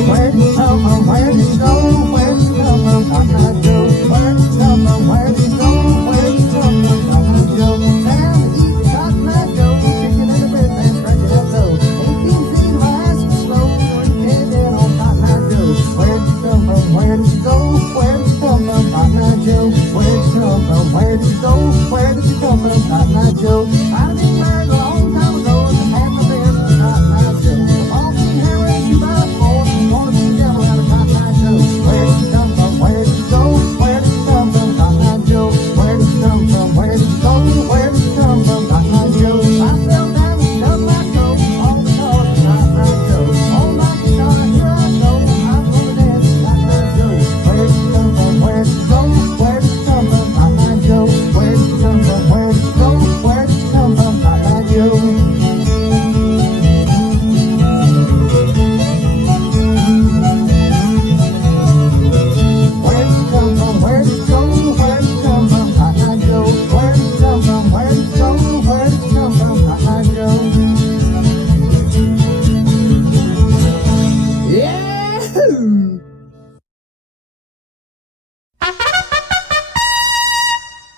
Where did you come from? Where did you go? Where did you come from? Cotton Eye Joe. Where did you come from? Where did you go? Where did you come from? Cotton Eye Joe. Time to eat Cotton Eye Joe. Chicken in the bread and scratch it up low. 18 feet high, so slow. When you came down on Cotton Eye Joe. Where did you come from? Where did you go? Where did you come from? Cotton Eye Joe. Where did you come from? Where did you go? Where did you come from? Cotton Eye Joe. I've been married a long time ago and had my best with Cotton Eye Joe. The ball king hair raised you by four. Where did you come from? Where did you go? Where did you come from? Cotton Eye Joe. Where did you come from? Where did you go? Where did you come from? Cotton Eye Joe. I fell down and stubbed my toe, all because of Cotton Eye Joe. On my guitar, here I go. I'm gonna dance Cotton Eye Joe. Where did you come from? Where did you go? Where did you come from? Cotton Eye Joe. Where did you come from? Where did you go? Where did you come from? Cotton Eye Joe.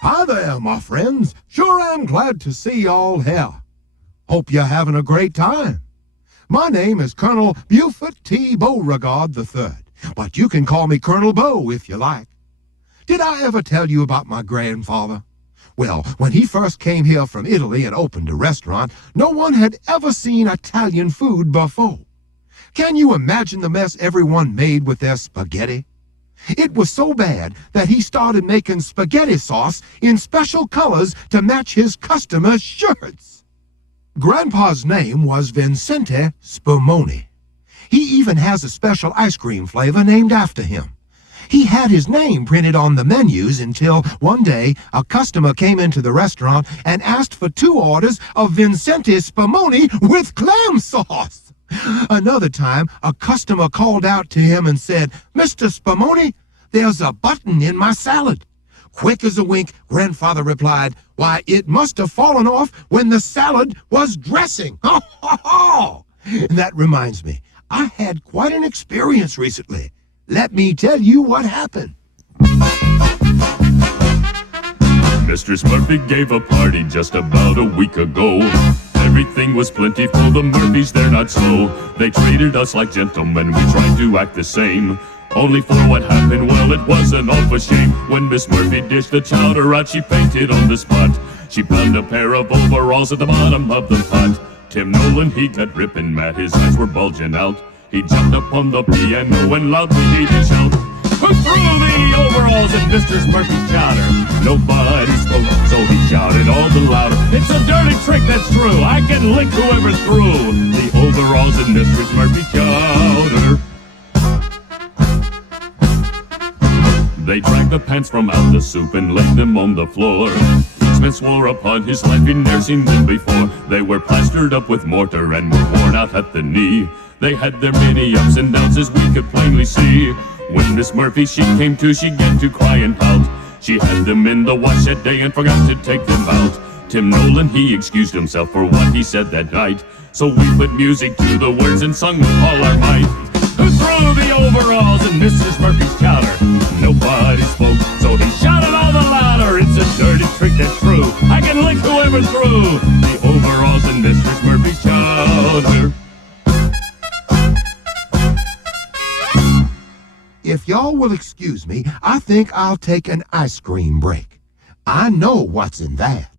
Hi there, my friends. Sure am glad to see y'all here. Hope you're having a great time. My name is Colonel Buford T. Beauregard III, but you can call me Colonel Beau if you like. Did I ever tell you about my grandfather? Well, when he first came here from Italy and opened a restaurant, no one had ever seen Italian food before. Can you imagine the mess everyone made with their spaghetti? It was so bad that he started making spaghetti sauce in special colors to match his customers' shirts. Grandpa's name was Vincente Spumoni. He even has a special ice cream flavor named after him. He had his name printed on the menus until one day a customer came into the restaurant and asked for 2 orders of Vincente Spumoni with clam sauce. Another time, a customer called out to him and said, "Mr. Spumoni, there's a button in my salad." Quick as a wink, Grandfather replied, "Why, it must have fallen off when the salad was dressing." Ho, ho, ho! And that reminds me, I had quite an experience recently. Let me tell you what happened. Mistress Murphy gave a party just about a week ago. Everything was plentiful, the Murphys, they're not slow. They treated us like gentlemen, we tried to act the same. Only for what happened, well, it was an awful shame. When Miss Murphy dished the chowder out, she fainted on the spot. She found a pair of overalls at the bottom of the pot. Tim Nolan, he got ripping mad, his eyes were bulging out. He jumped up on the piano and loudly he did shout, "Who threw the overalls in Mistress Murphy's chowder?" Nobody spoke, so he shouted all the louder, "It's a dirty trick, that's true. I can lick whoever threw the overalls in Mistress Murphy's chowder." They dragged the pants from out the soup and laid them on the floor. Each man swore upon his life he'd never seen them before. They were plastered up with mortar and were worn out at the knee. They had their many ups and downs as we could plainly see. When Miss Murphy, she came to, she began to cry and pout. She had them in the wash that day and forgot to take them out. Tim Nolan, he excused himself for what he said that night. So we put music to the words and sung with all our might. Who threw the overalls in Mrs. Murphy's chowder? Nobody spoke, so he shouted all the louder. It's a dirty trick, that's true. I can lick whoever threw the overalls in Mrs. Murphy's chowder. If y'all will excuse me, I think I'll take an ice cream break. I know what's in that.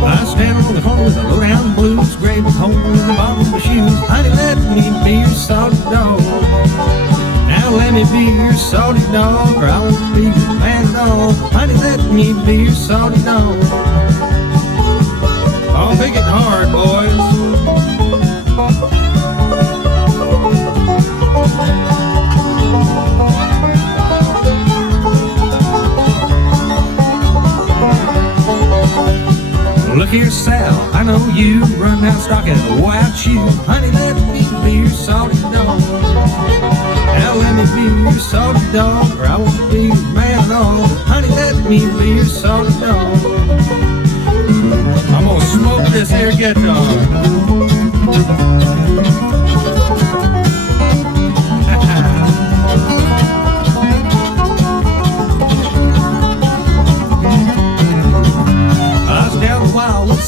I stand on the corner with the low-down blues, grave a hole in the bottom of my shoes. Honey, let me be your salty dog. Now let me be your salty dog, or I won't be your mad dog. Honey, let me be your salty dog. I'll pick it hard, boys. Look here, Sal, I know you run down stock at a white shoe. Honey, let me be your salty dog. Now let me be your salty dog, or I won't be your man at all. Honey, let me be your salty dog. I'm gonna smoke this here guitar.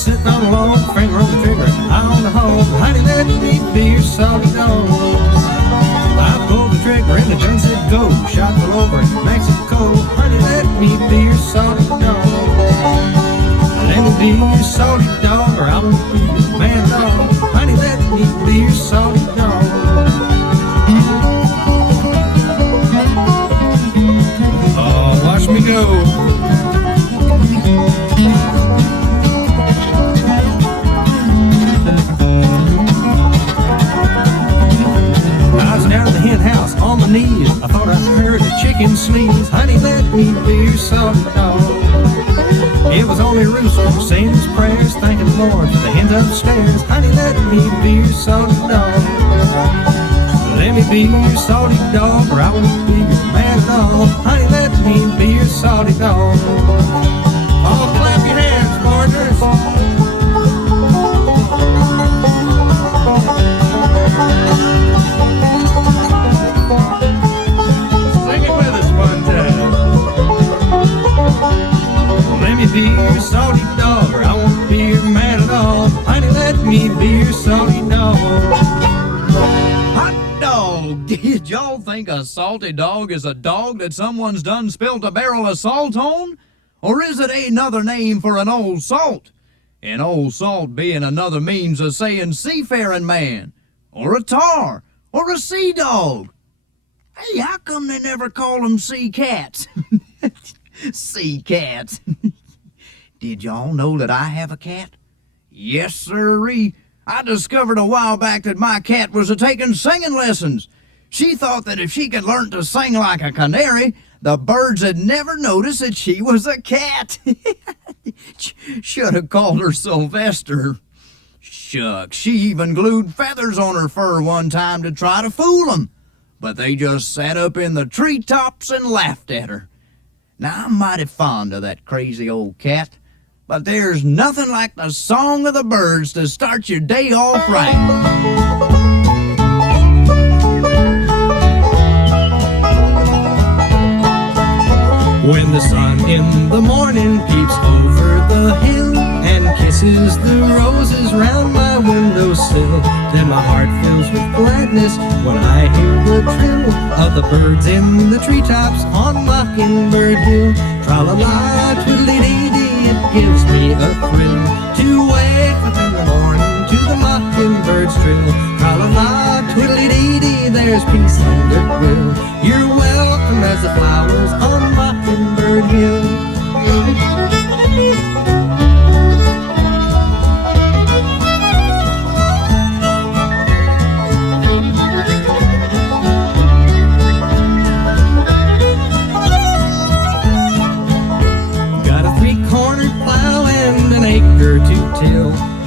Sitting on a log, finger on the trigger, eye on the hog. Honey, let me be your salty dog. I pulled the trigger and the gun said go. Shot fell over in Mexico. Honey, let me be your salty dog. Let me be your salty dog, or I won't be your man dog. Honey, let me be your salty dog. Oh, watch me go. Knees. I thought I heard a chicken sneeze. Honey, let me be your salty dog. It was only a rooster saying his prayers, thanking the Lord for the hens upstairs. Honey, let me be your salty dog. Let me be your salty dog, or I won't be your man at all. Honey, let me be your salty dog. Oh, clap your hands, partners. Be your salty dog, or I won't be your man at all. Honey, let me be your salty dog. Hot dog! Did y'all think a salty dog is a dog that someone's done spilled a barrel of salt on? Or is it another name for an old salt? An old salt being another means of saying seafaring man, or a tar, or a sea dog. Hey, how come they never call them sea cats? Sea cats. Did y'all know that I have a cat? Yes, sirree. I discovered a while back that my cat was taking singing lessons. She thought that if she could learn to sing like a canary, the birds would never notice that she was a cat. Should have called her Sylvester. Shucks, she even glued feathers on her fur one time to try to fool them. But they just sat up in the treetops and laughed at her. Now, I'm mighty fond of that crazy old cat. But there's nothing like the song of the birds to start your day off right. When the sun in the morning peeps over the hill and kisses the roses round my windowsill, then my heart fills with gladness when I hear the trill of the birds in the treetops on Mockingbird Hill. Tra-la-la, twiddly-dee-dee, it gives me a thrill to wake up in the morning to the mockingbird's trill. Tra-la-la, twiddly-dee-dee, there's peace and goodwill. You're welcome as the flowers on Mockingbird Hill.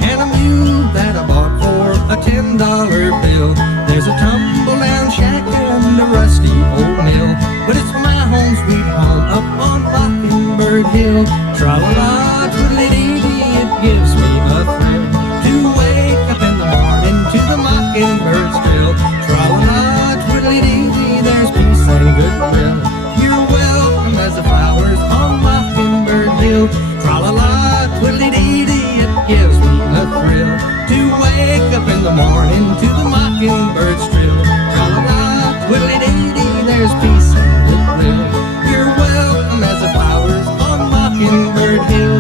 And a mule that I bought for a $10 bill. There's a tumble-down shack and a rusty old mill, but it's my home sweet home up on Mockingbird Hill. Tra-la-la, twiddly-dee-dee, it gives me a thrill to wake up in the morning to the mockingbird's trill. Tra-la-la, twiddly-dee-dee, there's peace and goodwill. You're welcome as the flowers on Mockingbird Hill. Tra-la-la, twiddly-dee-dee, it gives me a thrill to wake up in the morning to the mockingbird's trill. Tra-la-la, twiddly-dee-dee, there's peace and goodwill. You're welcome as the flowers on Mockingbird Hill.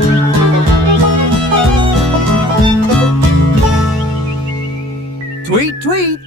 Tweet, tweet.